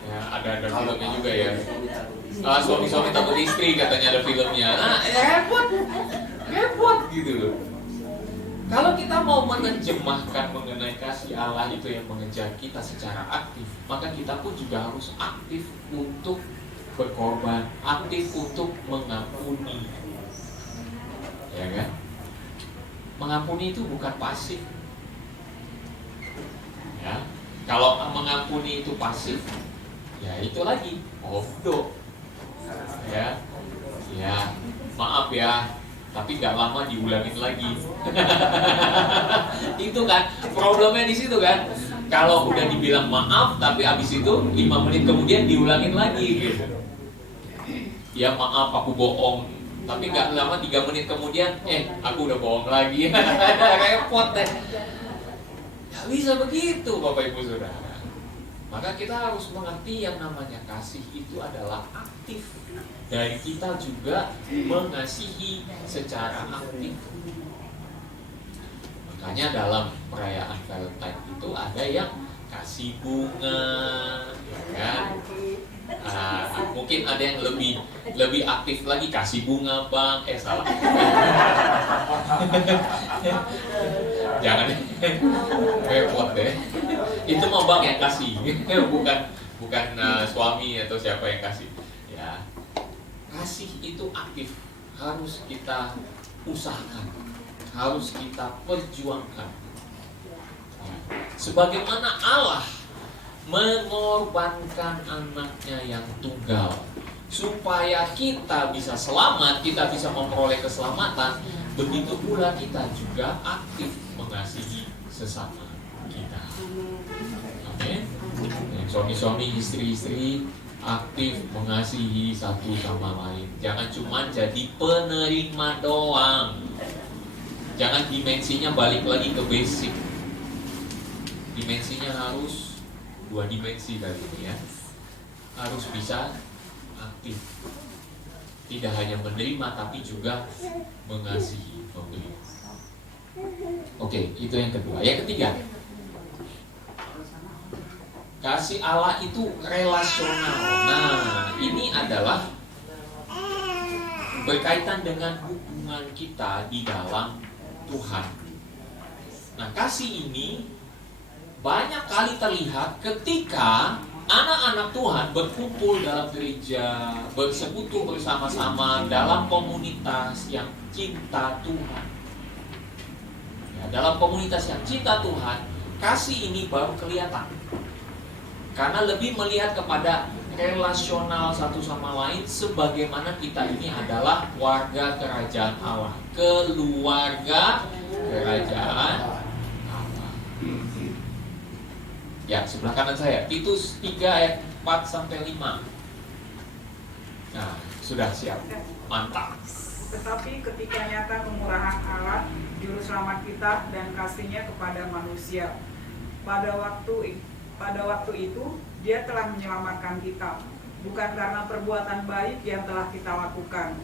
Ya ada filmnya juga ya. Suami-suami takut istri katanya ada filmnya. Nah, repot gitu loh. Kalau kita mau menerjemahkan mengenai kasih Allah itu yang mengejar kita secara aktif, maka kita pun juga harus aktif untuk berkorban, aktif untuk mengampuni. Ya kan? Mengampuni itu bukan pasif. Ya. Kalau mengampuni itu pasif, ya itu lagi omdo. Ya. Ya, maaf ya, tapi nggak lama diulangin lagi. Itu kan problemnya di situ kan. Kalau udah dibilang maaf, tapi abis itu 5 menit kemudian diulangin lagi gitu. ya maaf aku bohong, tapi nggak lama 3 menit kemudian aku udah bohong lagi. Repot deh. Nggak bisa begitu Bapak Ibu Saudara. Maka kita harus mengerti yang namanya kasih itu adalah aktif, dan kita juga mengasihi secara aktif. Makanya dalam perayaan Valentine itu ada yang kasih bunga, ya kan? Mungkin ada yang lebih aktif lagi, kasih bunga bang, salah. Jangan repot deh. Itu mau bang yang kasih, bukan suami atau siapa yang kasih. Ya, kasih itu aktif, harus kita usahakan, harus kita perjuangkan. Sebagaimana Allah mengorbankan anaknya yang tunggal supaya kita bisa selamat, kita bisa memperoleh keselamatan, begitu pula kita juga aktif mengasihi sesama kita. Amin. Suami-suami, istri-istri aktif mengasihi satu sama lain. Jangan cuma jadi penerima doang. Jangan dimensinya balik lagi ke basic. Dimensinya harus 2 dimensi kali ini ya. Harus bisa aktif. Tidak hanya menerima tapi juga mengasihi, memberi. Oke, itu yang kedua. Yang ketiga, kasih Allah itu relasional. Nah, ini adalah berkaitan dengan hubungan kita di dalam Tuhan. Nah, kasih ini banyak kali terlihat ketika anak-anak Tuhan berkumpul dalam gereja, bersekutu bersama-sama dalam komunitas yang cinta Tuhan. Ya, dalam komunitas yang cinta Tuhan, kasih ini baru kelihatan. Karena lebih melihat kepada relasional satu sama lain, sebagaimana kita ini adalah warga kerajaan Allah, keluarga kerajaan Allah. Ya, sebelah kanan saya, Titus 3 ayat 4-5. Nah, sudah siap. Mantap. Tetapi ketika nyata kemurahan Allah, juru selamat kita dan kasih-Nya kepada manusia, pada waktu itu Dia telah menyelamatkan kita, bukan karena perbuatan baik yang telah kita lakukan,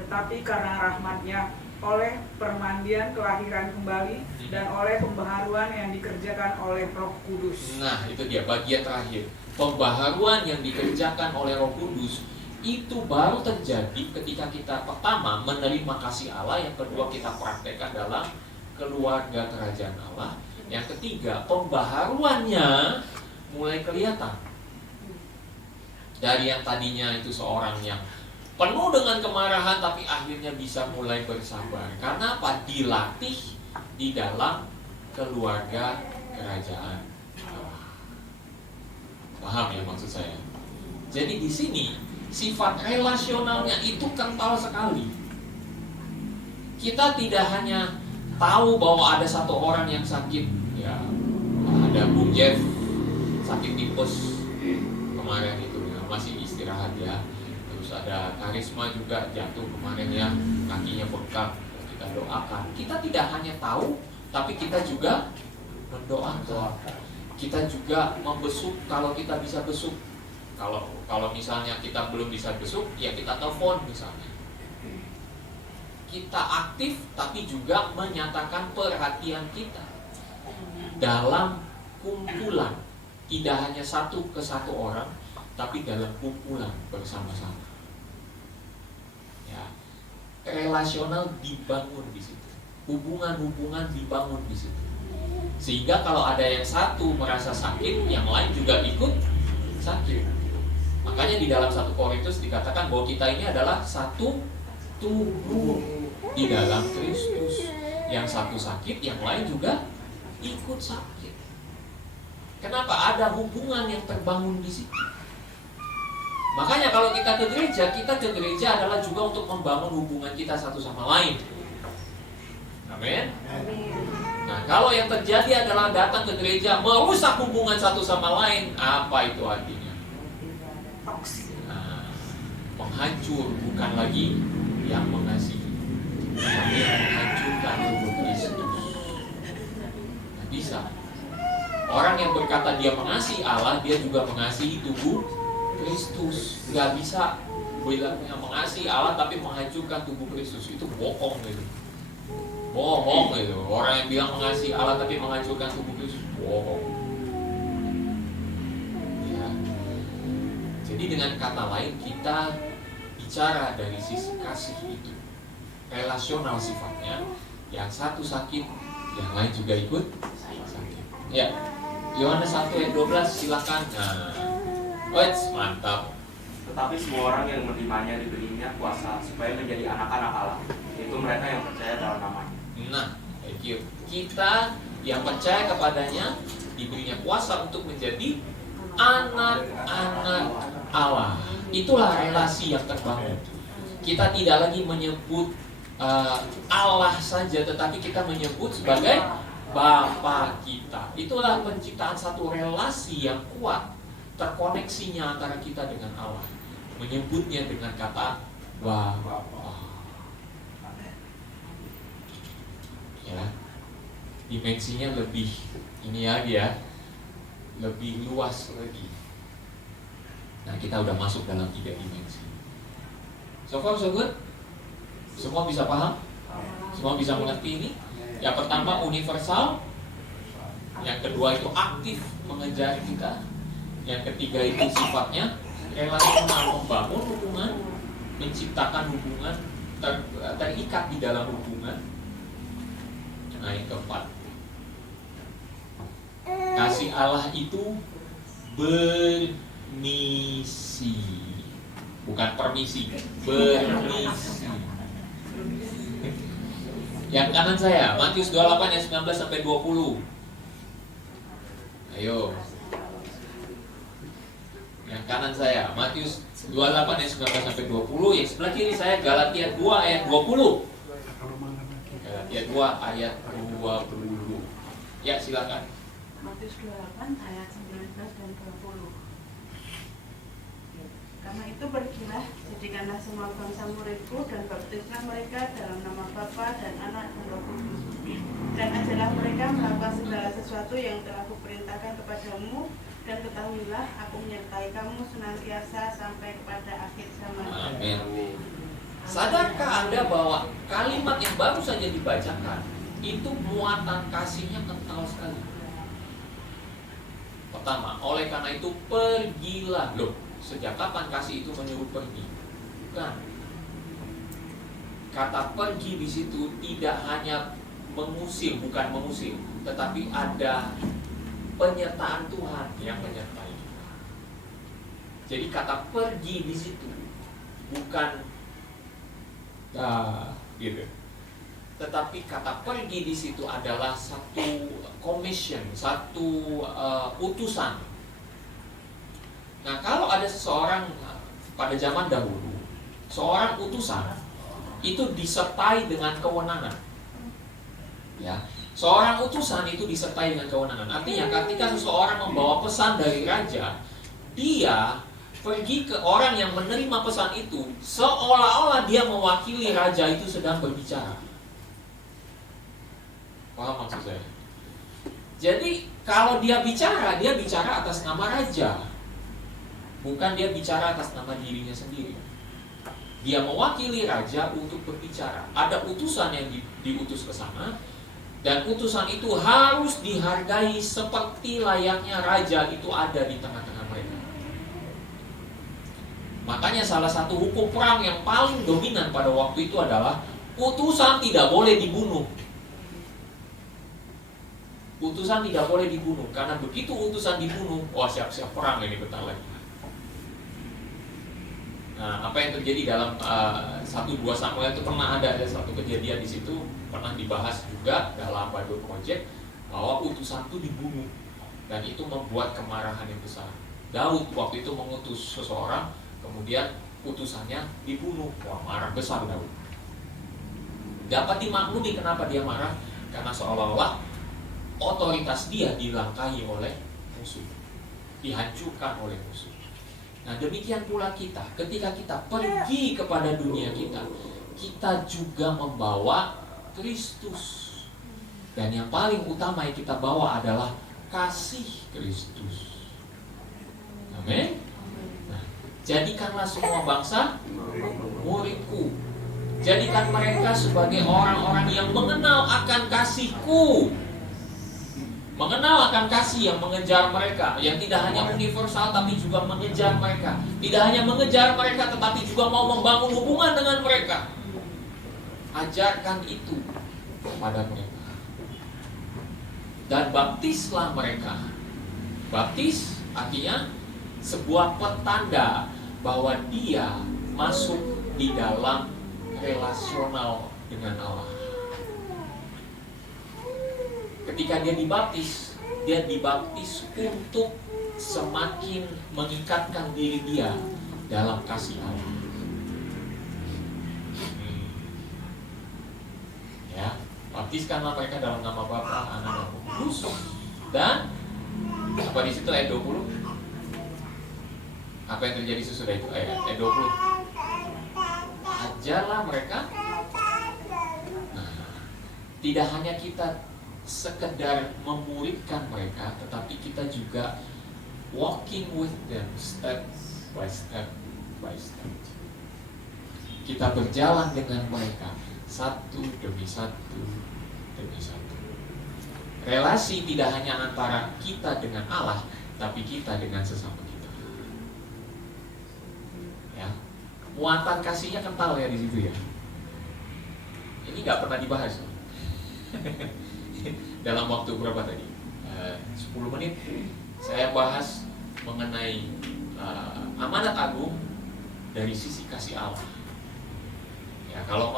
tetapi karena rahmat-Nya, oleh permandian kelahiran kembali dan oleh pembaharuan yang dikerjakan oleh Roh Kudus. Nah, itu dia bagian terakhir. Pembaharuan yang dikerjakan oleh Roh Kudus itu baru terjadi ketika kita pertama menerima kasih Allah, yang kedua kita praktekkan dalam keluarga kerajaan Allah, yang ketiga pembaharuannya mulai kelihatan. Dari yang tadinya itu seorang yang penuh dengan kemarahan, tapi akhirnya bisa mulai bersabar. Karena apa? Dilatih di dalam keluarga kerajaan Allah. Paham ya maksud saya? Jadi di sini sifat relasionalnya itu kental sekali. Kita tidak hanya tahu bahwa ada satu orang yang sakit, ya ada Bung Jeff sakit tipes kemarin itu ya, masih istirahat ya. Ada Karisma juga jatuh kemarin ya, kakinya bengkak, kita doakan. Kita tidak hanya tahu, tapi kita juga mendoakan. Kita juga membesuk kalau kita bisa besuk. Kalau misalnya kita belum bisa besuk, ya kita telepon misalnya. Kita aktif, tapi juga menyatakan perhatian kita dalam kumpulan. Tidak hanya satu ke satu orang, tapi dalam kumpulan bersama-sama. Ya, relasional dibangun di situ, hubungan-hubungan dibangun di situ, sehingga kalau ada yang satu merasa sakit, yang lain juga ikut sakit. Makanya di dalam 1 Korintus dikatakan bahwa kita ini adalah satu tubuh di dalam Kristus. Yang satu sakit, yang lain juga ikut sakit. Kenapa? Ada hubungan yang terbangun di situ. Makanya kalau kita ke gereja adalah juga untuk membangun hubungan kita satu sama lain. Amin. Nah, kalau yang terjadi adalah datang ke gereja merusak hubungan satu sama lain, apa itu artinya? Toksik. Nah, penghancur, bukan lagi yang mengasihi, tapi yang menghancurkan tubuh Kristus. Nggak bisa. Orang yang berkata dia mengasihi Allah, dia juga mengasihi tubuh Kristus. Nggak bisa bilang yang mengasihi Allah tapi menghancurkan tubuh Kristus. Itu bohong gitu. Bohong gitu. Orang yang bilang mengasihi Allah tapi menghancurkan tubuh Kristus, bohong. Ya. Jadi dengan kata lain, kita bicara dari sisi kasih itu relasional sifatnya. Yang satu sakit, yang lain juga ikut sakit. Ya. Yohanes 1 ayat 12 silakan. Nah, mantap. Tetapi semua orang yang menerimanya diberinya kuasa supaya menjadi anak-anak Allah, yaitu mereka yang percaya dalam namanya. Nah, thank you. Kita yang percaya kepadanya diberinya kuasa untuk menjadi anak-anak Allah. Itulah relasi yang terbangun. Kita tidak lagi menyebut Allah saja, tetapi kita menyebut sebagai Bapa kita. Itulah penciptaan satu relasi yang kuat, terkoneksinya antara kita dengan Allah. Menyebutnya dengan kata Bapa. Ya, dimensinya lebih ini lagi ya, lebih luas lagi. Nah, kita udah masuk dalam 3 dimensi. So far so good? Semua bisa paham? Semua bisa mengerti ini? Yang pertama universal, yang kedua itu aktif mengejar kita, yang ketiga itu sifatnya relasional, membangun hubungan, menciptakan hubungan, terikat di dalam hubungan. Nah, yang keempat, kasih Allah itu bermisi, bukan permisi, bermisi. Yang kanan saya, Matius 28 ayat 19 sampai 20. Ayo. Yang kanan saya, Matius 28 ayat 19 sampai 20. Yang sebelah kiri saya, Galatia 2 ayat 20. Galatia 2 ayat 20. Ya, silakan. Matius 28 ayat 19 dan 20. Karena itu pergilah, jadikanlah semua bangsa muridku dan baptislah mereka dalam nama Bapa dan Anak dan Roh Kudus. Dan ajarlah mereka melakukan segala sesuatu yang telah kuperintahkan kepadamu, dan ketahuilah aku menyertai kamu senantiasa sampai kepada akhir zaman. Amin. Sadarkah Anda bahwa kalimat yang baru saja dibacakan itu muatan kasihnya kental sekali? Pertama, oleh karena itu pergilah. Loh, sejak kapan kasih itu menyuruh pergi? Bukan. Kata pergi di situ tidak hanya mengusir, bukan mengusir, tetapi ada penyertaan Tuhan yang menyertai kita. Jadi kata pergi di situ bukan gitu. Tetapi kata pergi di situ adalah satu commission, satu utusan. Nah, kalau ada seseorang pada zaman dahulu, seorang utusan itu disertai dengan kewenangan. Ya, seorang utusan itu disertai dengan kewenangan. Artinya, ketika seseorang membawa pesan dari raja, dia pergi ke orang yang menerima pesan itu, seolah-olah dia mewakili raja itu sedang berbicara. Paham maksud saya? Jadi, kalau dia bicara atas nama raja. Bukan dia bicara atas nama dirinya sendiri. Dia mewakili raja untuk berbicara. Ada utusan yang diutus ke sana, dan utusan itu harus dihargai seperti layaknya raja itu ada di tengah-tengah mereka. Makanya salah satu hukum perang yang paling dominan pada waktu itu adalah utusan tidak boleh dibunuh. Utusan tidak boleh dibunuh, karena begitu utusan dibunuh, wah siap-siap perang ini bentar lagi. Nah, apa yang terjadi dalam 1-2 Samuel itu pernah ada satu kejadian di situ, pernah dibahas juga dalam Bible Project bahwa utusan itu dibunuh, dan itu membuat kemarahan yang besar. Daud waktu itu mengutus seseorang, kemudian utusannya dibunuh. Wah, marah besar Daud. Dapat dimaklumi kenapa dia marah, karena seolah-olah otoritas dia dilangkahi oleh musuh, dihancurkan oleh musuh. Nah, demikian pula kita, ketika kita pergi kepada dunia kita, kita juga membawa Kristus. Dan yang paling utama yang kita bawa adalah kasih Kristus. Amin. Nah, jadikanlah semua bangsa muridku. Jadikan mereka sebagai orang-orang yang mengenal akan kasih-Ku. Mengenal akan kasih yang mengejar mereka, yang tidak hanya universal tapi juga mengejar mereka. Tidak hanya mengejar mereka tetapi juga mau membangun hubungan dengan mereka. Ajarkan itu kepada mereka. Dan baptislah mereka. Baptis artinya sebuah petanda bahwa dia masuk di dalam relasional dengan Allah. Ketika dia dibaptis untuk semakin mengikatkan diri dia dalam kasih Allah. Ya, baptiskanlah mereka dalam nama Bapa, Anak, dan Roh Kudus. Dan apa di situ ayat 20? Apa yang terjadi sesudah itu? Ayat 20. Ajarlah mereka. Nah, tidak hanya kita sekedar memuridkan mereka, tetapi kita juga walking with them step by step by step. Kita berjalan dengan mereka satu demi satu demi satu. Relasi tidak hanya antara kita dengan Allah, tapi kita dengan sesama kita. Ya, muatan kasihnya kental ya di situ ya. Ini nggak pernah dibahas. Dalam waktu berapa tadi? 10 menit saya bahas mengenai amanat agung dari sisi kasih Allah. Ya, kalau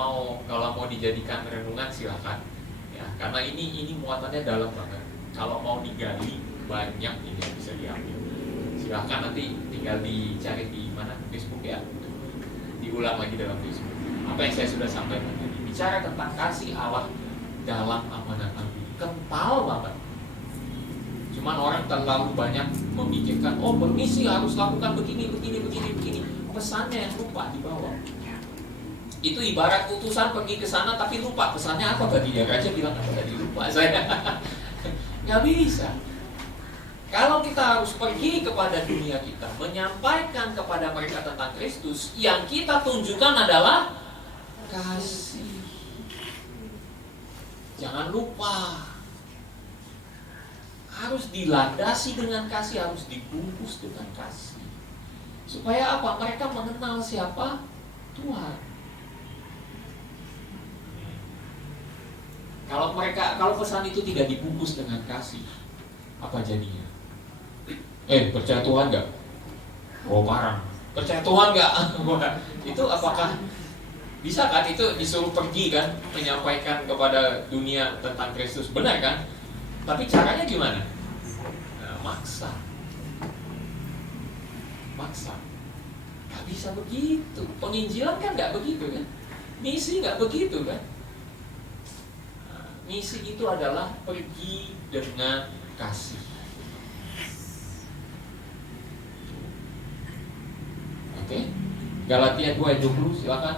mau dijadikan renungan silakan. Ya, karena ini muatannya dalam banget. Kalau mau digali banyak ini yang bisa diambil. Silakan nanti tinggal dicari di mana, Facebook ya. Diulang lagi dalam Facebook. Apa yang saya sudah sampaikan tadi. Bicara tentang kasih Allah dalam amanat agung. Kental banget. Cuman orang terlalu banyak memikirkan, oh permisi harus lakukan begini. Pesannya yang lupa dibawa. Itu ibarat utusan pergi ke sana tapi lupa pesannya apa tadi ya. Raja bilang apa tadi, lupa saya. Nggak bisa. Kalau kita harus pergi kepada dunia kita, menyampaikan kepada mereka tentang Kristus, yang kita tunjukkan adalah kasih. Jangan lupa, harus dilandasi dengan kasih, harus dibungkus dengan kasih. Supaya apa? Mereka mengenal siapa? Tuhan. Kalau pesan itu tidak dibungkus dengan kasih, apa jadinya? Percaya Tuhan nggak? Oh parah. Percaya Tuhan nggak? Itu apakah bisa kan itu disuruh pergi kan, menyampaikan kepada dunia tentang Kristus, benar kan? Tapi caranya gimana? Nah, maksa. Gak bisa begitu. Penginjilan kan gak begitu kan? Misi gak begitu kan? Nah, misi itu adalah pergi dengan kasih. Oke? Galatia 2 ayat 20 silakan.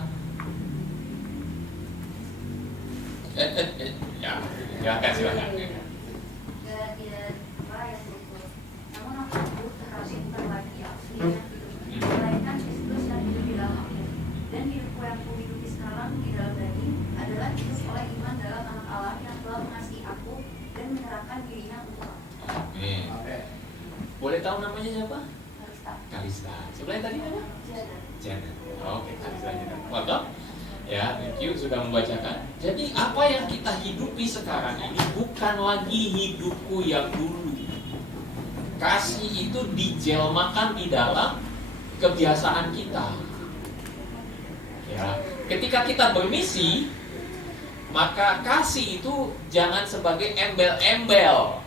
Ya, silakan. Galatia 2 ayat 20. Namun aku terus lagi aslinya hidup, melainkan Kristus yang hidup di dalam aku. Dan hidupku yang kuhidupi sekarang di dalam daging adalah hidup oleh iman dalam Anak Allah yang telah mengasihi aku dan menyerahkan dirinya untuk aku. Amin. Boleh tahu namanya siapa? Kalista. Sebelah tadi apa? Janet. Oke, Kalista Janet. Welcome. Ya, thank you sudah membacakan. Jadi apa yang kita hidupi sekarang ini bukan lagi hidupku yang dulu. Kasih itu dijelmakan di dalam kebiasaan kita. Ya, ketika kita bermisi, maka kasih itu jangan sebagai embel-embel.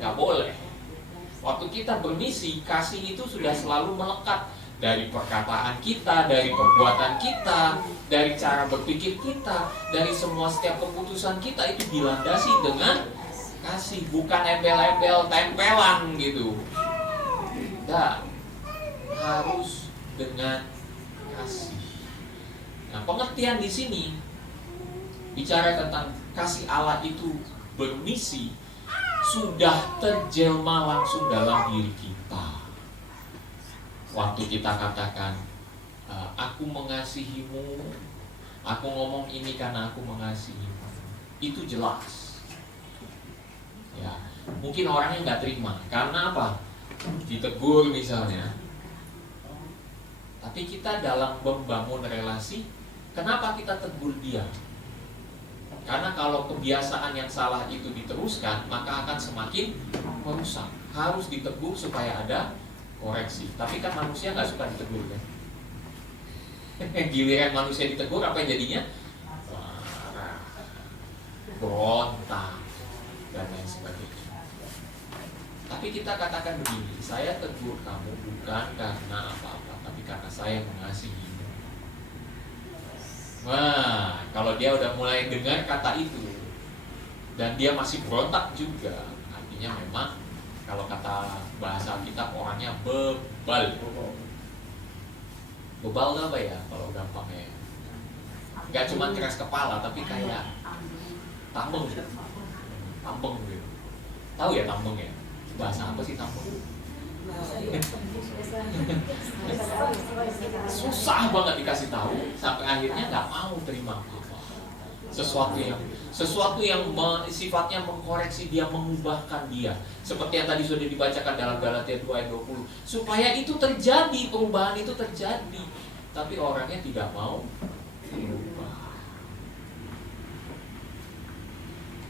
Nggak boleh. Waktu kita bermisi, kasih itu sudah selalu melekat dari perkataan kita, dari perbuatan kita, dari cara berpikir kita, dari semua setiap keputusan kita itu dilandasi dengan bukan embel-embel tempelan gitu. Dan harus dengan kasih. Nah, pengertian di sini bicara tentang kasih Allah itu bermisi sudah terjelma langsung dalam diri kita. Waktu kita katakan aku mengasihimu, aku ngomong ini karena aku mengasihimu, itu jelas. Ya, mungkin orangnya nggak terima karena apa? Ditegur misalnya. Tapi kita dalam membangun relasi, kenapa kita tegur dia? Karena kalau kebiasaan yang salah itu diteruskan, maka akan semakin merusak. Harus ditegur supaya ada koreksi. Tapi kan manusia nggak suka ditegur kan? Giliran manusia ditegur, apa yang jadinya? Marah, berontak, dan lain sebagainya. Tapi kita katakan begini, saya tegur kamu bukan karena apa-apa, tapi karena saya mengasihimu. Wah, kalau dia udah mulai dengar kata itu dan dia masih berontak juga, artinya memang kalau kata bahasa kita orangnya bebal. Bebal itu apa ya kalau gampangnya? Gak cuma keras kepala tapi kayak tambeng gitu. Tahu ya tambeng ya? Bahasa apa sih tambeng? Susah banget dikasih tahu sampai akhirnya nggak mau terima apa. Sesuatu yang sifatnya mengkoreksi dia, mengubahkan dia. Seperti yang tadi sudah dibacakan dalam Galatia 2 ayat 20. Supaya itu terjadi, perubahan itu terjadi. Tapi orangnya tidak mau berubah.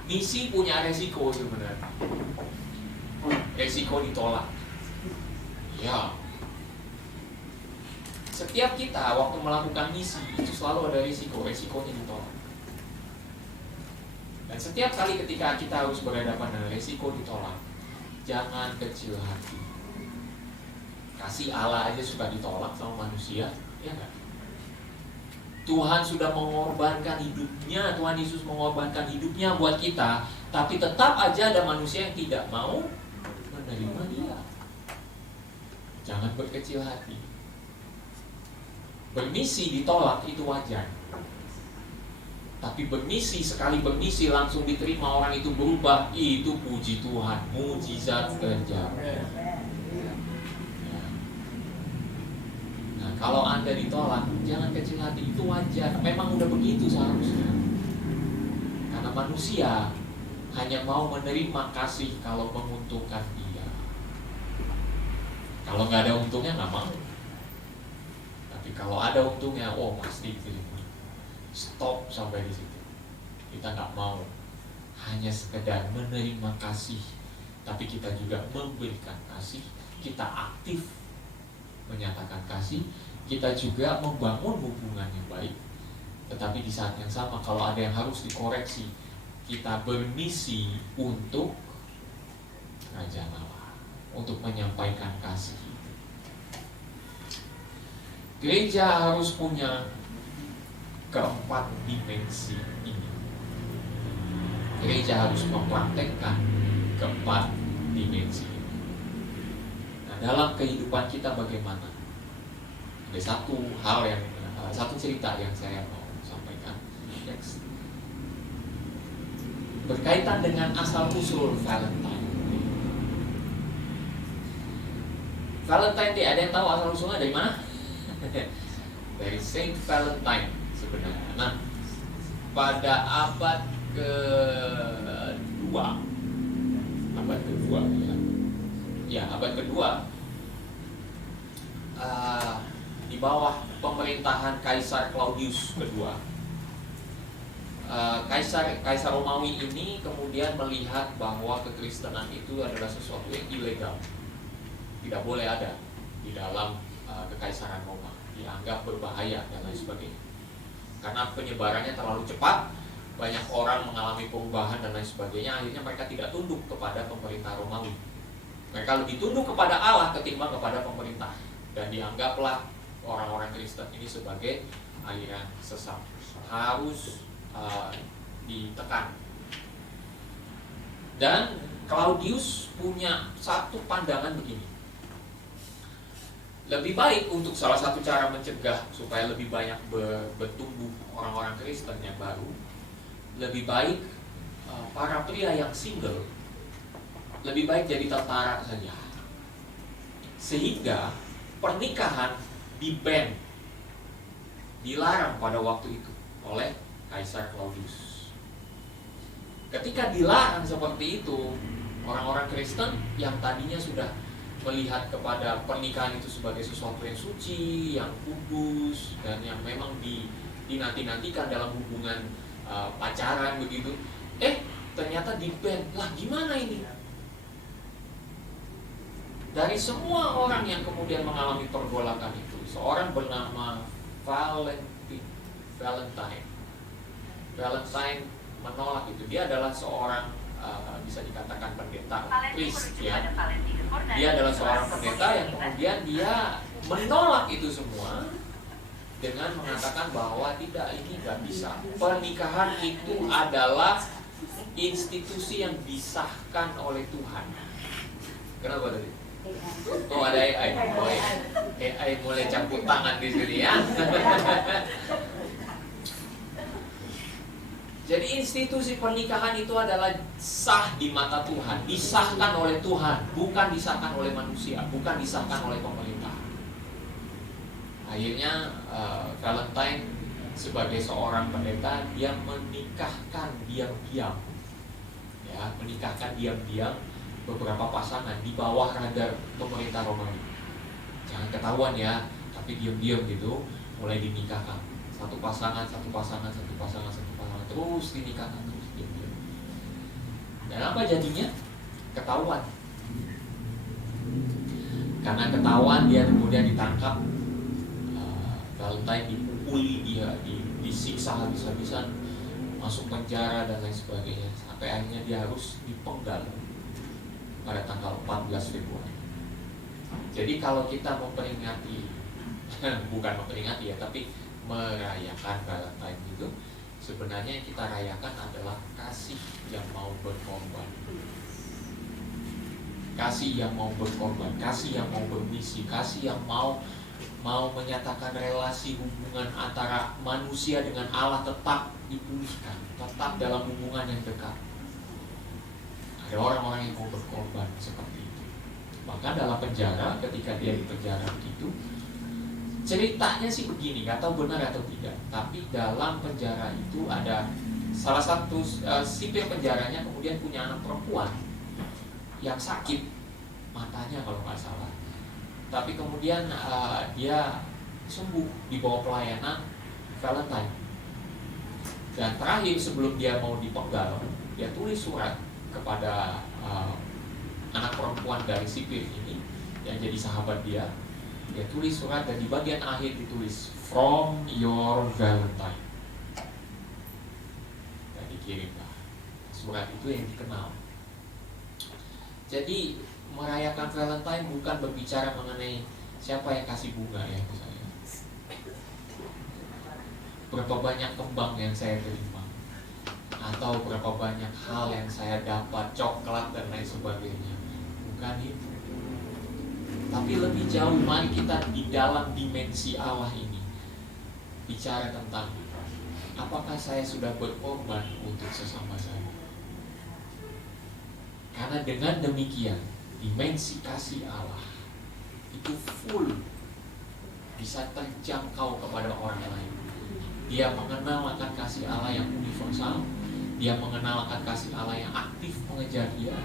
Misi punya resiko sebenarnya. Resiko ditolak. Ya. Setiap kita waktu melakukan misi itu selalu ada resikonya ditolak. Dan setiap kali ketika kita harus berhadapan dengan resiko ditolak, jangan kecil hati. Kasih Allah aja suka ditolak sama manusia, ya enggak? Tuhan sudah mengorbankan hidupnya, Tuhan Yesus mengorbankan hidupnya buat kita, tapi tetap aja ada manusia yang tidak mau menerima dia. Jangan berkecil hati. Bermisi ditolak itu wajar. Tapi sekali bermisi langsung diterima, orang itu berubah, itu puji Tuhan, mujizat terjadi. Nah, kalau Anda ditolak, jangan kecil hati, itu wajar. Memang udah begitu seharusnya. Karena manusia hanya mau menerima kasih kalau menguntungkan dia. Kalau nggak ada untungnya nggak mau. Tapi kalau ada untungnya, pasti terima. Stop sampai di situ. Kita nggak mau hanya sekedar menerima kasih, tapi kita juga memberikan kasih. Kita aktif menyatakan kasih. Kita juga membangun hubungan yang baik. Tetapi di saat yang sama, kalau ada yang harus dikoreksi, kita bermisi untuk kerajaan Allah, untuk menyampaikan kasih. Gereja harus punya keempat dimensi ini. Gereja harus mempraktekkan keempat dimensi ini. Nah, dalam kehidupan kita bagaimana? Ada satu cerita yang saya mau sampaikan. Next. Berkaitan dengan asal-usul Valentine. Valentine Day, ada yang tahu asal-usulnya dari mana? Dari Saint Valentine sebenarnya. Nah, pada abad kedua di bawah pemerintahan Kaisar Claudius kedua, Kaisar Romawi ini kemudian melihat bahwa kekristenan itu adalah sesuatu yang ilegal, tidak boleh ada di dalam kekaisaran Roma, dianggap berbahaya dan lain sebagainya. Karena penyebarannya terlalu cepat, banyak orang mengalami perubahan dan lain sebagainya. Akhirnya mereka tidak tunduk kepada pemerintah Romawi. Mereka lebih tunduk kepada Allah ketimbang kepada pemerintah. Dan dianggaplah orang-orang Kristen ini sebagai aliran sesat, harus ditekan. Dan Claudius punya satu pandangan begini. Lebih baik untuk salah satu cara mencegah supaya lebih banyak bertumbuh orang-orang Kristen yang baru, lebih baik para pria yang single lebih baik jadi tentara saja, sehingga pernikahan di-ban, dilarang pada waktu itu oleh Kaisar Claudius. Ketika dilarang seperti itu, orang-orang Kristen yang tadinya sudah melihat kepada pernikahan itu sebagai sesuatu yang suci, yang kudus, dan yang memang dinanti-nantikan dalam hubungan pacaran begitu, ternyata di-ban. Lah gimana ini? Dari semua orang yang kemudian mengalami pergolakan itu, seorang bernama Valentine menolak itu. Dia adalah seorang bisa dikatakan pendeta Kristen. Dia adalah seorang pendeta yang kemudian dia menolak itu semua dengan mengatakan bahwa tidak, ini nggak bisa. Pernikahan itu adalah institusi yang disahkan oleh Tuhan. Kenapa tadi? Oh, ada AI. Oh, AI mulai campur tangan di sini ya. Jadi institusi pernikahan itu adalah sah di mata Tuhan, disahkan oleh Tuhan, bukan disahkan oleh manusia, bukan disahkan oleh pemerintah. Akhirnya Valentine sebagai seorang pendeta, dia menikahkan diam-diam, ya, menikahkan diam-diam beberapa pasangan di bawah radar pemerintah Romawi. Jangan ketahuan ya, tapi diam-diam gitu, mulai dinikahkan satu pasangan, terus dinikahkan terus diam-diam. Dan apa jadinya? Ketahuan. Karena ketahuan, dia kemudian ditangkap. Valentine dipukuli, dia disiksa habis-habisan, masuk penjara dan lain sebagainya, sampai akhirnya dia harus dipenggal pada tanggal 14 Februari. Jadi kalau kita memperingati, bukan memperingati ya, tapi merayakan Valentine itu, sebenarnya yang kita rayakan adalah kasih yang mau berkorban. Kasih yang mau berkorban, kasih yang mau bermisi, kasih yang mau menyatakan relasi hubungan antara manusia dengan Allah tetap dipulihkan, tetap dalam hubungan yang dekat. Ada orang-orang yang mau berkorban seperti itu. Bahkan dalam penjara, ketika dia di penjara begitu, ceritanya sih begini, nggak tahu benar atau tidak, tapi dalam penjara itu ada salah satu sipir penjaranya kemudian punya anak perempuan yang sakit matanya kalau nggak salah. Tapi kemudian dia sembuh di bawah pelayanan Valentine. Dan terakhir sebelum dia mau dipenggal, dia tulis surat kepada anak perempuan dari sipir ini yang jadi sahabat dia. Dia tulis surat dan di bagian akhir ditulis "From your Valentine". Dan dikirimlah surat itu yang dikenal. Jadi merayakan Valentine bukan berbicara mengenai siapa yang kasih bunga ya misalnya, berapa banyak kembang yang saya terima, atau berapa banyak hal yang saya dapat, coklat dan lain sebagainya. Bukan itu. Tapi lebih jauh, mari kita di dalam dimensi Allah ini bicara tentang apakah saya sudah berkorban untuk sesama saya. Karena dengan demikian dimensi kasih Allah itu full bisa terjangkau kepada orang lain. Dia mengenal akan kasih Allah yang universal. Dia mengenal akan kasih Allah yang aktif mengejar dia.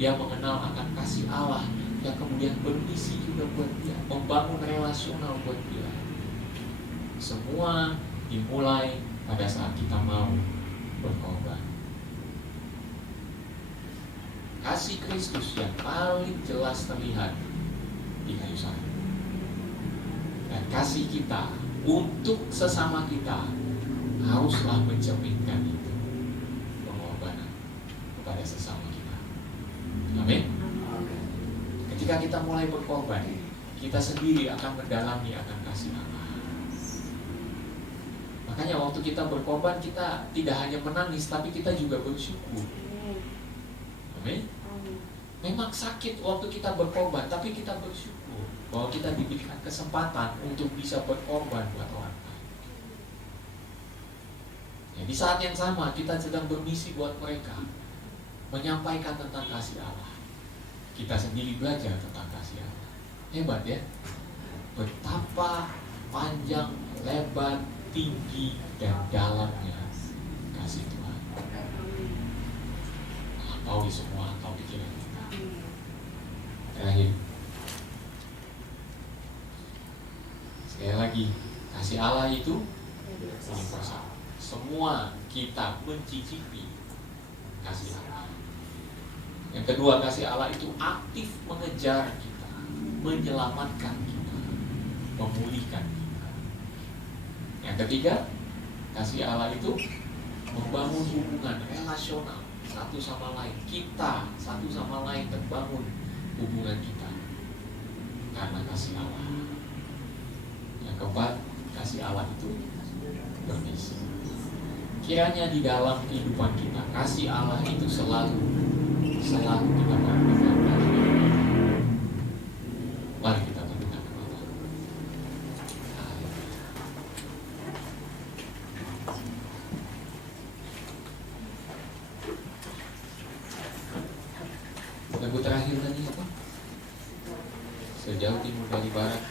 Dia mengenal akan kasih Allah yang kemudian bermisi juga buat dia, membangun relasional buat dia. Semua dimulai pada saat kita mau berkorban. Kasih Kristus yang paling jelas terlihat di kayu salib. Dan kasih kita untuk sesama kita haruslah mencerminkan itu, pengorbanan kepada sesama kita. Amin. Ketika kita mulai berkorban, kita sendiri akan mendalami akan kasih Allah. Makanya waktu kita berkorban, kita tidak hanya menangis, tapi kita juga bersyukur. Amin. Memang sakit waktu kita berkorban, tapi kita bersyukur. bahwa kita diberikan kesempatan untuk bisa berkorban buat orang lain. Ya, di saat yang sama kita sedang bermisi buat mereka, menyampaikan tentang kasih Allah. Kita sendiri belajar tentang kasih Allah. Hebat ya. Betapa panjang, lebar, tinggi, dan dalamnya kasih Tuhan. Lampaui semua akal pikiran kita. Terakhir, sekali lagi, kasih Allah itu universal. Semua kita mencicipi kasih Allah. Yang kedua, kasih Allah itu aktif mengejar kita, menyelamatkan kita, memulihkan kita. Yang ketiga, kasih Allah itu membangun hubungan relasional satu sama lain. Kita satu sama lain terbangun hubungan kita karena kasih Allah. Yang keempat, kasih Allah itu bermisi. Kiranya di dalam kehidupan kita kasih Allah itu selalu kita perhatikan. Mari kita tundukkan kepala. Lagu terakhir tadi apa? Sejauh timur dari barat.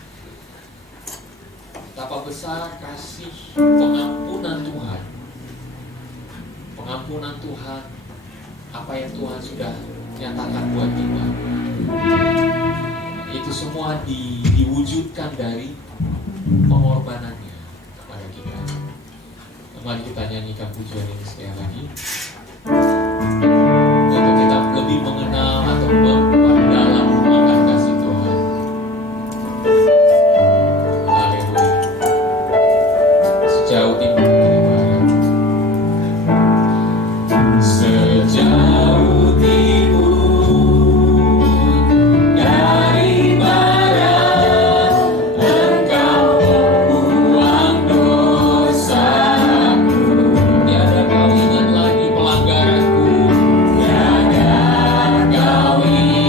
Betapa besar kasih pengampunan Tuhan. Pengampunan Tuhan, apa yang Tuhan sudah nyatakan buat kita, itu semua diwujudkan dari pengorbanannya kepada kita. Mari kita nyanyikan pujian ini sekali lagi untuk kita lebih mengenal atau memperdalam akan kasih Tuhan. Haleluya. Sejauh timur dari barat. Sejauh timur dari barat, Engkau membuang dosaku. Tiada kau ingat lagi pelanggaranku. Tiada kau ingat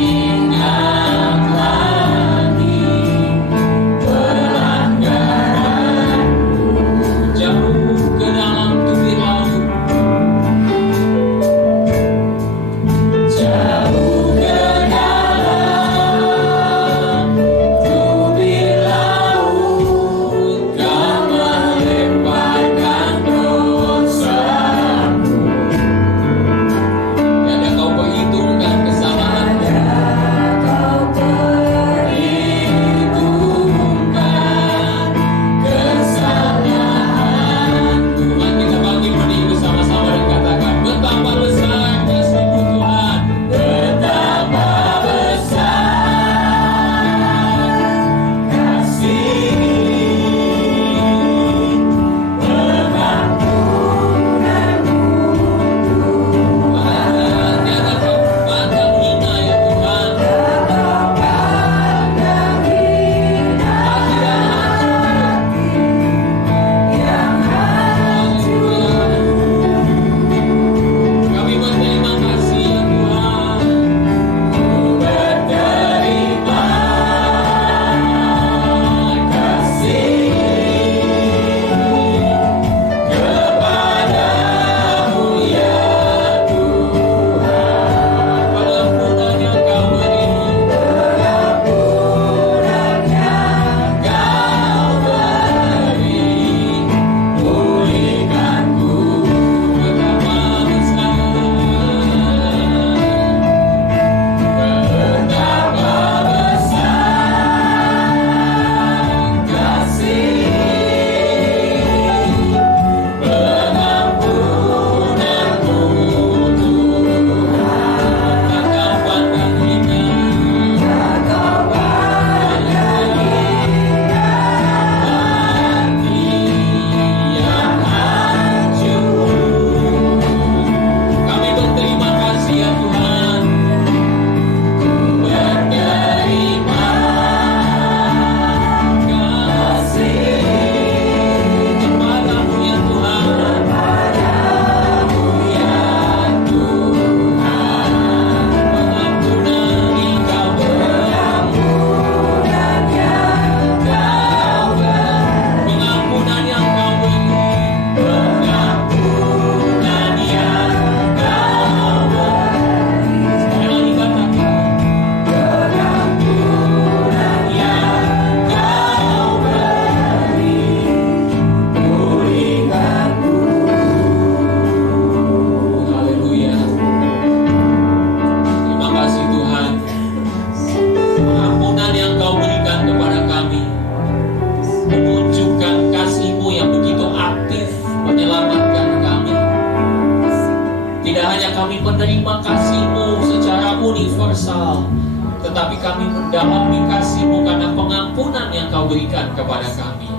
menerima kasih-Mu secara universal, tetapi kami mendalami kasih-Mu karena pengampunan yang Kau berikan kepada kami.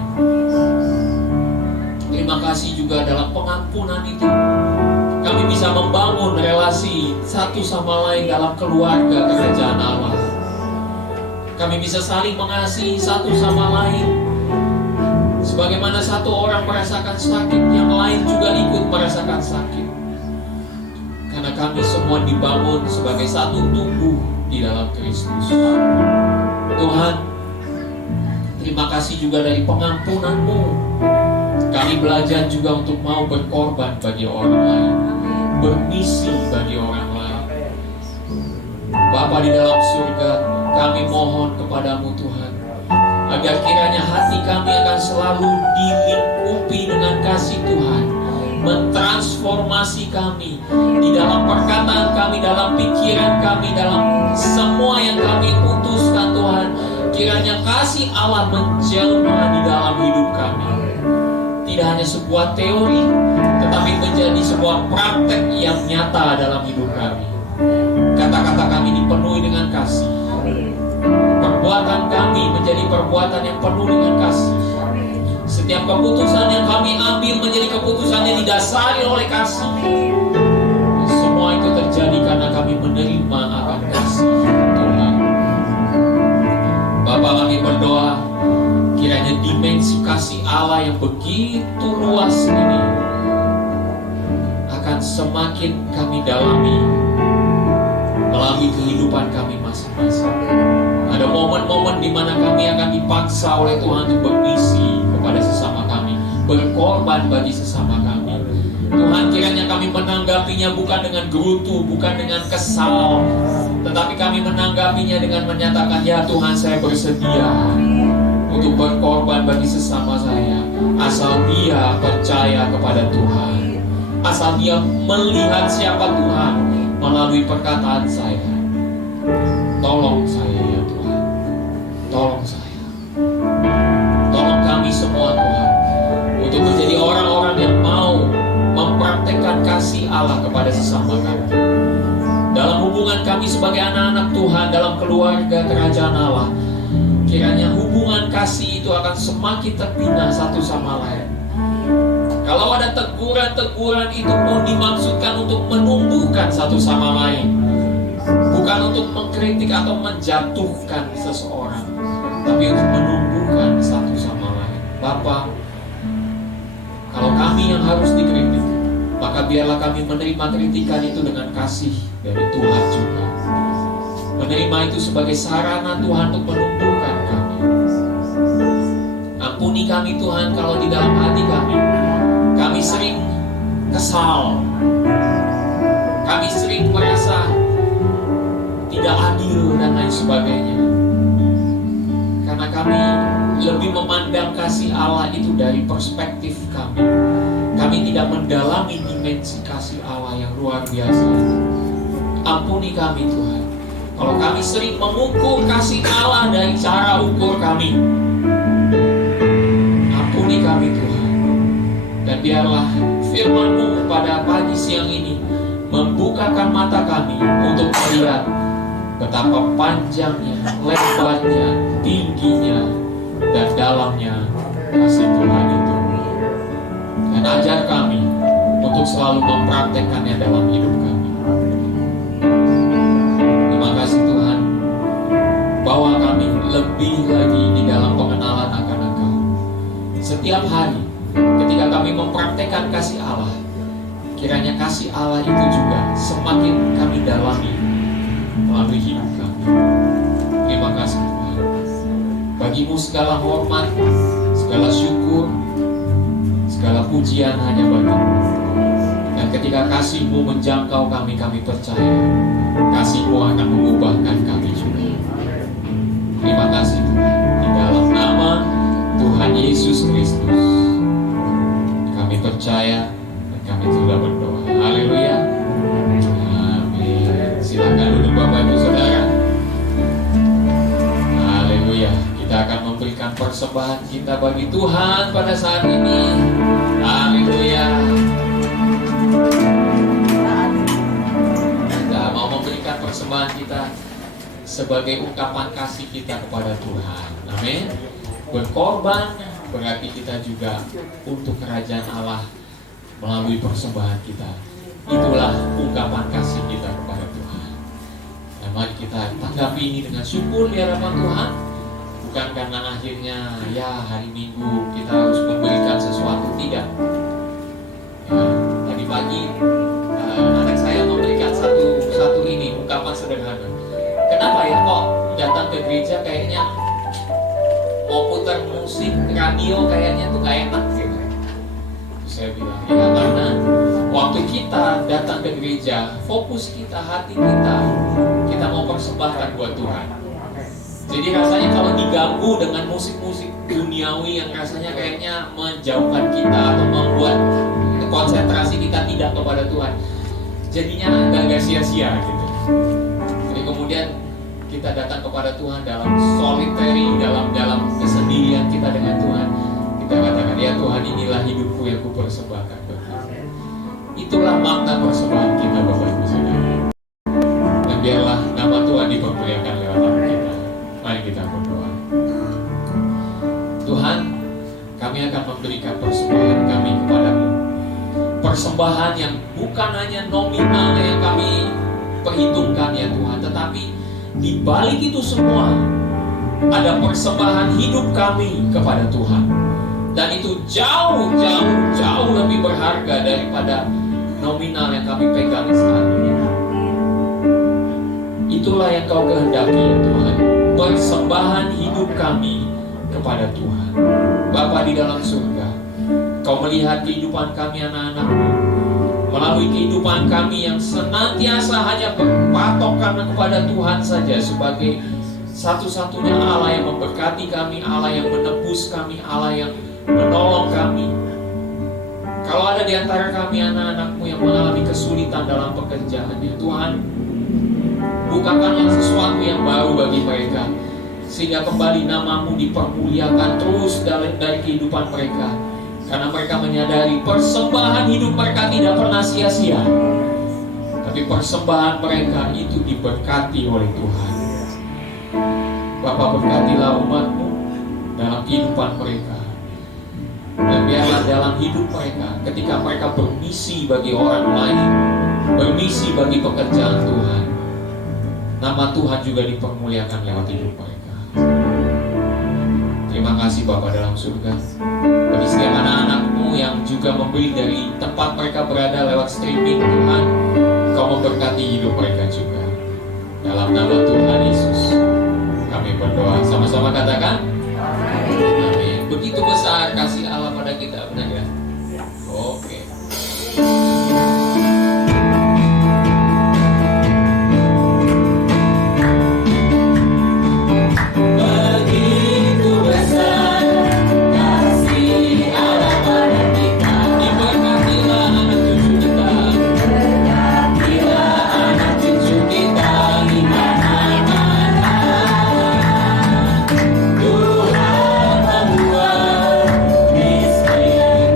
Terima kasih juga dalam pengampunan itu kami bisa membangun relasi satu sama lain dalam keluarga kerajaan Allah. Kami bisa saling mengasihi satu sama lain. Sebagaimana satu orang merasakan sakit, yang lain juga ikut merasakan sakit. Karena kami semua dibangun sebagai satu tubuh di dalam Kristus. Tuhan, terima kasih juga dari pengampunan-Mu. Kami belajar juga untuk mau berkorban bagi orang lain, bermisi bagi orang lain. Bapa di dalam surga, kami mohon kepadamu Tuhan, agar kiranya hati kami akan selalu dilingkupi dengan kasih Tuhan, mentransformasi kami di dalam perkataan kami, dalam pikiran kami, dalam semua yang kami putuskan Tuhan. Kiranya kasih Allah menjelma di dalam hidup kami. Tidak hanya sebuah teori, tetapi menjadi sebuah praktek yang nyata dalam hidup kami. Kata-kata kami dipenuhi dengan kasih. Perbuatan kami menjadi perbuatan yang penuh dengan kasih. Setiap keputusan yang kami ambil menjadi keputusan yang didasari oleh kasih. Semua itu terjadi karena kami menerima akan kasih Tuhan. Bapa, kami berdoa, kiranya dimensi kasih Allah yang begitu luas ini akan semakin kami dalami melalui kehidupan kami masing-masing. Ada momen-momen di mana kami akan dipaksa oleh Tuhan untuk bermisi kepada sesama kami, berkorban bagi sesama kami. Tuhan, kiranya kami menanggapinya bukan dengan gerutu, bukan dengan kesal, tetapi kami menanggapinya dengan menyatakan, ya Tuhan, saya bersedia untuk berkorban bagi sesama saya, asal dia percaya kepada Tuhan, asal dia melihat siapa Tuhan melalui perkataan saya. Tolong saya ya Tuhan, tolong saya, tolong kami semua Tuhan, untuk menjadi orang-orang yang mau mempraktekkan kasih Allah kepada sesama kami. Dalam hubungan kami sebagai anak-anak Tuhan, dalam keluarga kerajaan Allah, kiranya hubungan kasih itu akan semakin terbina satu sama lain. Kalau ada teguran-teguran itu pun dimaksudkan untuk menumbuhkan satu sama lain, bukan untuk mengkritik atau menjatuhkan seseorang, tapi untuk menumbuhkan satu sama lain. Bapa, kalau kami yang harus dikritik, maka biarlah kami menerima kritikan itu dengan kasih dari Tuhan juga. Menerima itu sebagai sarana Tuhan untuk menumbuhkan kami. Ampuni kami Tuhan kalau di dalam hati kami sering kesal, kami sering merasa tidak adil dan lain sebagainya. Karena kami lebih memandang kasih Allah itu dari perspektif kami. Kami tidak mendalami dimensi kasih Allah yang luar biasa. Ampuni kami Tuhan kalau kami sering mengukur kasih Allah dari cara ukur kami. Ampuni kami Tuhan. Dan biarlah firman-Mu pada pagi siang ini membukakan mata kami untuk melihat betapa panjangnya, lebarnya, tingginya, dan dalamnya kasih Tuhan itu. Dan ajar kami untuk selalu mempraktekkannya dalam hidup kami. Terima kasih Tuhan, bawa kami lebih lagi di dalam pengenalan akan Engkau. Setiap hari ketika kami mempraktekkan kasih Allah, kiranya kasih Allah itu juga semakin kami dalami melalui hidup kami. Terima kasih Tuhan. Bagi-Mu segala hormat, segala syukur, segala pujian hanya bagi-Mu. Dan ketika kasih-Mu menjangkau kami, kami percaya kasih-Mu akan mengubahkan kami juga. Terima kasih Tuhan. Di dalam nama Tuhan Yesus Kristus kami percaya dan kami sudah berdoa. Haleluya. Amin. Silakan duduk Bapak Ibu Saudara. Haleluya. Kita akan memberikan persembahan kita bagi Tuhan pada saat ini. Haleluya. persembahan kita sebagai ungkapan kasih kita kepada Tuhan. Amin. Berkorban berarti kita juga untuk kerajaan Allah melalui persembahan kita. Itulah ungkapan kasih kita kepada Tuhan. Dan mari kita tanggapi ini dengan syukur di hadapan Tuhan. Bukan karena akhirnya ya hari Minggu kita harus memberikan sesuatu, tidak. Ya, tadi pagi anak saya memberikan satu ini ungkapan sederhana. Kenapa ya kok datang ke gereja kayaknya mau putar musik radio kayaknya tuh gak enak gitu. Saya bilang ya karena waktu kita datang ke gereja, fokus kita, hati kita mau persembahkan buat Tuhan. Jadi rasanya kalau diganggu dengan musik-musik duniawi yang rasanya kayaknya menjauhkan kita atau membuat konsentrasi kita tidak kepada Tuhan, jadinya agak sia-sia gitu. Jadi kemudian kita datang kepada Tuhan dalam solitary, dalam kesendirian kita dengan Tuhan. Kita katakan, ya Tuhan, inilah hidupku yang kupersembahkan bagi-Mu. Itulah makna persembahan kita, Bapak Ibu Saudara. Dan biarlah nama Tuhan dipermuliakan lewat kita. Mari kita berdoa. Tuhan, kami akan memberikan persembahan kami kepada-Mu. Persembahan yang bukan hanya nominal yang kami perhitungkan ya Tuhan, tetapi di balik itu semua ada persembahan hidup kami kepada Tuhan. Dan itu jauh lebih berharga daripada nominal yang kami pegang saat ini. Itulah yang Kau kehendaki ya Tuhan, persembahan hidup kami kepada Tuhan. Bapa di dalam surga, Kau melihat kehidupan kami anak-anak-Mu, melalui kehidupan kami yang senantiasa hanya berpatokan kepada Tuhan saja sebagai satu-satunya Allah yang memberkati kami, Allah yang menebus kami, Allah yang menolong kami. Kalau ada di antara kami anak-anak-Mu yang mengalami kesulitan dalam pekerjaannya, Tuhan, bukakanlah sesuatu yang baru bagi mereka, sehingga kembali nama-Mu dipermuliakan terus dari kehidupan mereka. Karena mereka menyadari persembahan hidup mereka tidak pernah sia-sia, tapi persembahan mereka itu diberkati oleh Tuhan. Bapa, berkatilah umat-Mu dalam kehidupan mereka. Dan biarlah dalam hidup mereka, ketika mereka bermisi bagi orang lain, bermisi bagi pekerjaan Tuhan, nama Tuhan juga dipermuliakan lewat hidup mereka. Terima kasih Bapa dalam surga. Bagi setiap anak-anak-Mu yang juga memberi dari tempat mereka berada lewat streaming, Tuhan, Kau memberkati hidup mereka juga. Dalam nama Tuhan Yesus kami berdoa. Sama-sama katakan amin. Begitu besar kasih Allah pada kita, benar ya? Oke. Tuhan membuat miskin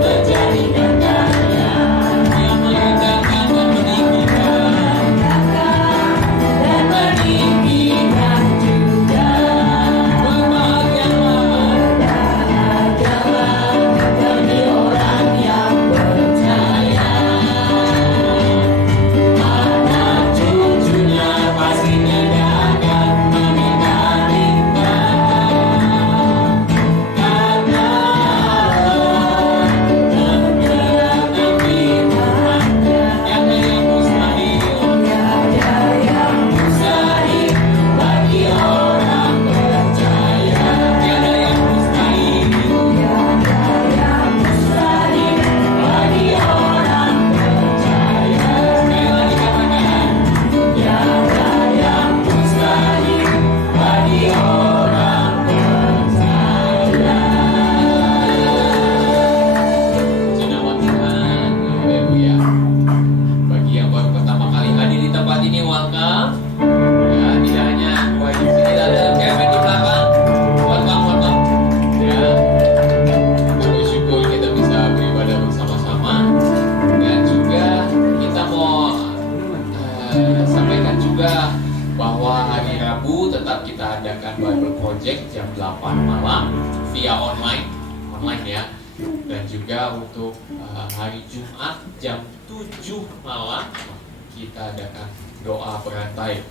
via online ya. Dan juga untuk hari Jumat jam 7 malam kita adakan doa berantai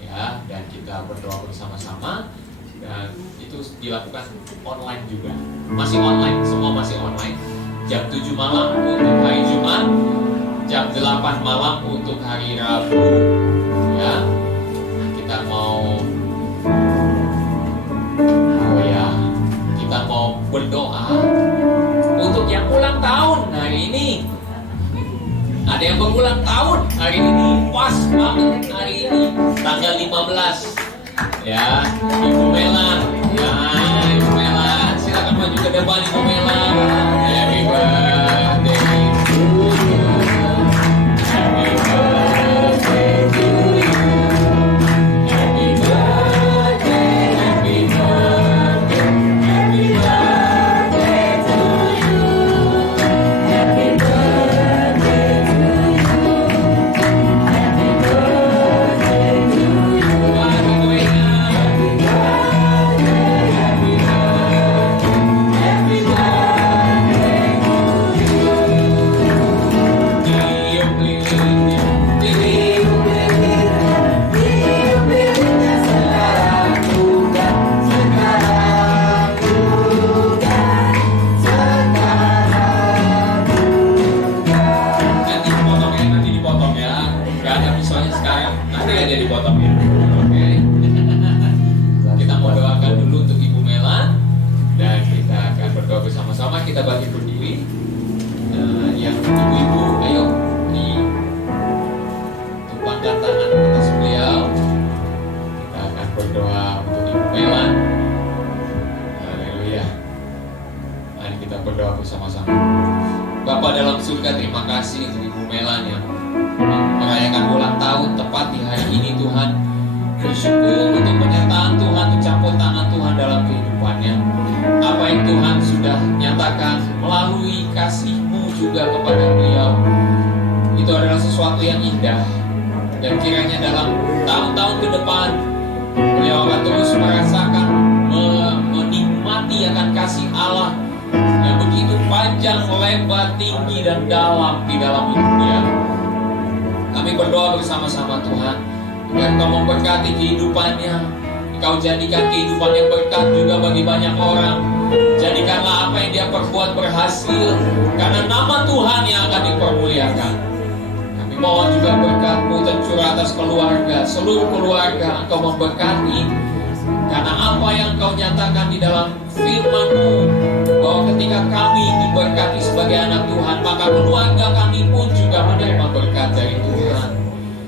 ya, dan kita berdoa bersama-sama, dan itu dilakukan online juga. Masih online, semua masih online. Jam 7 malam untuk hari Jumat, jam 8 malam untuk hari Rabu ya. Kita mau berdoa untuk yang ulang tahun hari ini. Ada yang berulang tahun hari ini, pas banget hari ini tanggal 15 ya. Ibu Melan ya, Ibu Melan silakan maju ke depan Ibu Melan. Happy birthday to you. Happy birthday to you. Happy birthday, happy birthday, happy birthday to you. Happy birthday to you. Happy birthday to you. Happy birthday, happy birthday, happy birthday to you. Tiup lilinnya, tiup lilinnya sekarang juga, sekarang juga, sekarang juga. Nanti dipotong ya, nggak ada misalnya sekarang, nanti aja dipotong ya. Oke. Kita mau doakan dulu untuk Ibu Melan, dan kita akan berdoa bersama-sama. Kita bangkit berdiri. Yang ibu-ibu, ayo ditumpangkan tangan atas beliau. Kita akan berdoa untuk Ibu Melan. Haleluya. Mari kita berdoa bersama-sama. Bapa dalam surga, terima kasih untuk Ibu Melan yang merayakan ulang tahun tepat di hari ini Tuhan. Bersyukur untuk penyertaan Tuhan, untuk campur tangan Tuhan dalam kehidupannya. Apa yang Tuhan sudah nyatakan melalui kasih-Mu juga kepada beliau, itu adalah sesuatu yang indah. Dan kiranya dalam tahun-tahun ke depan beliau akan terus merasakan, menikmati akan kasih Allah yang begitu panjang, lebar, tinggi, dan dalam di dalam hidupnya. Kami berdoa bersama-sama Tuhan, agar Kau memberkati kehidupannya. Kau jadikan kehidupan yang berkat juga bagi banyak orang. Jadikanlah apa yang dia perbuat berhasil, karena nama Tuhan yang akan dipermuliakan. Kami mohon juga berkat-Mu tercurah atas keluarga, seluruh keluarga. Engkau memberkati, karena apa yang Kau nyatakan di dalam firman-Mu, bahwa ketika kami diberkati sebagai anak Tuhan, maka keluarga kami pun juga menerima berkat dari Tuhan.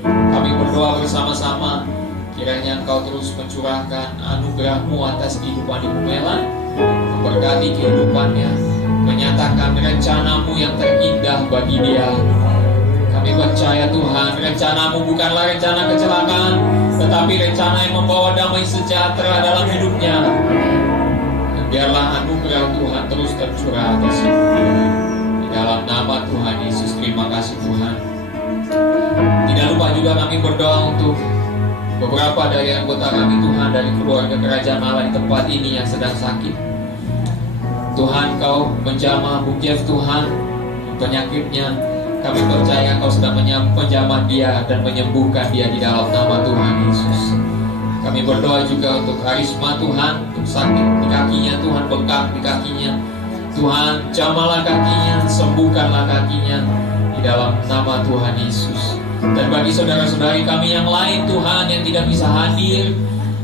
Kami berdoa bersama-sama, kiranya Engkau terus mencurahkan anugerah-Mu atas kehidupan Ibu Melan, memberkati kehidupannya, menyatakan rencana-Mu yang terindah bagi dia. Kami percaya Tuhan, rencana-Mu bukanlah rencana kecelakaan, tetapi rencana yang membawa damai sejahtera dalam hidupnya. Dan biarlah anugerah Tuhan terus tercurah atas hidupnya. Di dalam nama Tuhan Yesus, terima kasih Tuhan. Tidak lupa juga kami berdoa untuk beberapa dari anggota kami Tuhan, dari keluarga kerajaan Allah di tempat ini yang sedang sakit. Tuhan, Kau menjamah Bu Jeff Tuhan, penyakitnya. Kami percaya Kau sedang menjamah dia dan menyembuhkan dia di dalam nama Tuhan Yesus. Kami berdoa juga untuk Karisma Tuhan, untuk sakit di kakinya Tuhan, bengkak di kakinya. Tuhan, jamahlah kakinya, sembuhkanlah kakinya di dalam nama Tuhan Yesus. Dan bagi saudara-saudari kami yang lain Tuhan, yang tidak bisa hadir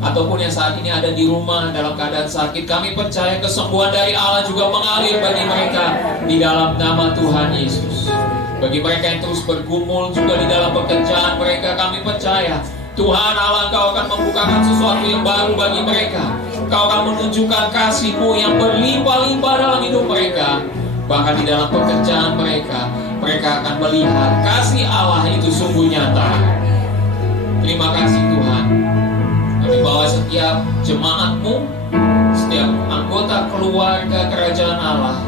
ataupun yang saat ini ada di rumah dalam keadaan sakit, kami percaya kesembuhan dari Allah juga mengalir bagi mereka di dalam nama Tuhan Yesus. Bagi mereka yang terus bergumul juga di dalam pekerjaan mereka, kami percaya Tuhan Allah, Kau akan membukakan sesuatu yang baru bagi mereka. Kau akan menunjukkan kasih-Mu yang berlimpah-limpah dalam hidup mereka. Bahkan di dalam pekerjaan mereka, mereka akan melihat kasih Allah itu sungguh nyata. Terima kasih Tuhan. Kami bawa setiap jemaat-Mu, setiap anggota keluarga kerajaan Allah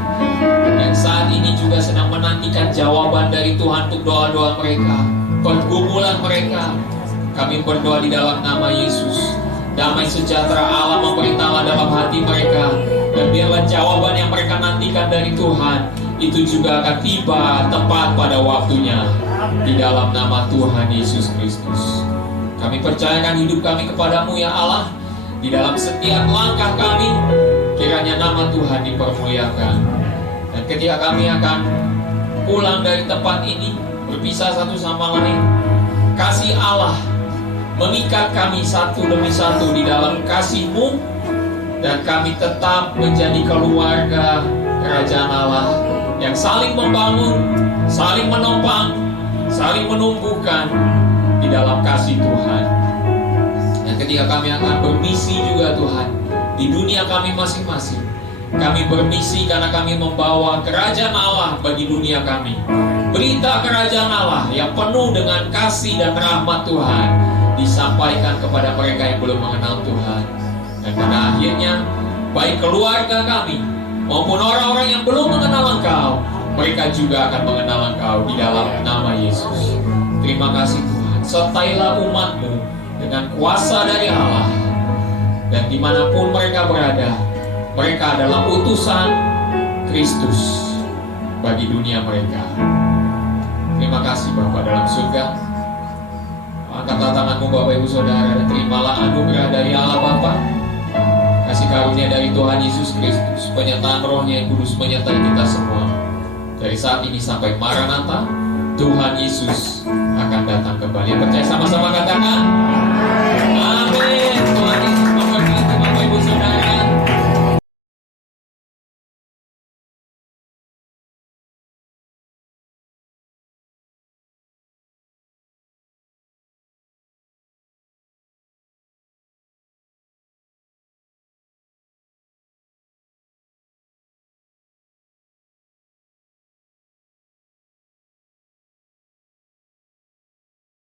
yang saat ini juga sedang menantikan jawaban dari Tuhan untuk doa-doa mereka, pergumulan mereka. Kami berdoa di dalam nama Yesus, damai sejahtera Allah memerintahlah dalam hati mereka, dan biarlah dari Tuhan itu juga akan tiba tepat pada waktunya di dalam nama Tuhan Yesus Kristus. Kami percayakan hidup kami kepadamu ya Allah. Di dalam setiap langkah kami, kiranya nama Tuhan dipermuliakan. Dan ketika kami akan pulang dari tempat ini, berpisah satu sama lain, kasih Allah mengikat kami satu demi satu di dalam kasih-Mu, dan kami tetap menjadi keluarga kerajaan Allah yang saling membangun, saling menopang, saling menumbuhkan di dalam kasih Tuhan. Dan ketika kami akan bermisi juga Tuhan di dunia kami masing-masing, kami bermisi karena kami membawa kerajaan Allah bagi dunia kami. Berita kerajaan Allah yang penuh dengan kasih dan rahmat Tuhan disampaikan kepada mereka yang belum mengenal Tuhan. Dan pada akhirnya, baik keluarga kami maupun orang-orang yang belum mengenal Engkau, mereka juga akan mengenal Engkau di dalam nama Yesus. Terima kasih Tuhan. Sertailah umat-Mu dengan kuasa dari Allah. Dan dimanapun mereka berada, mereka adalah utusan Kristus bagi dunia mereka. Terima kasih Bapa dalam surga. Angkatlah tanganmu Bapak Ibu Saudara, dan terimalah anugerah dari Allah Bapa, kasih karunia dari Tuhan Yesus Kristus, penyertaan Roh-Nya yang kudus menyertai kita semua. Dari saat ini sampai Maranatha, Tuhan Yesus akan datang kembali. Percaya sama-sama katakan amin.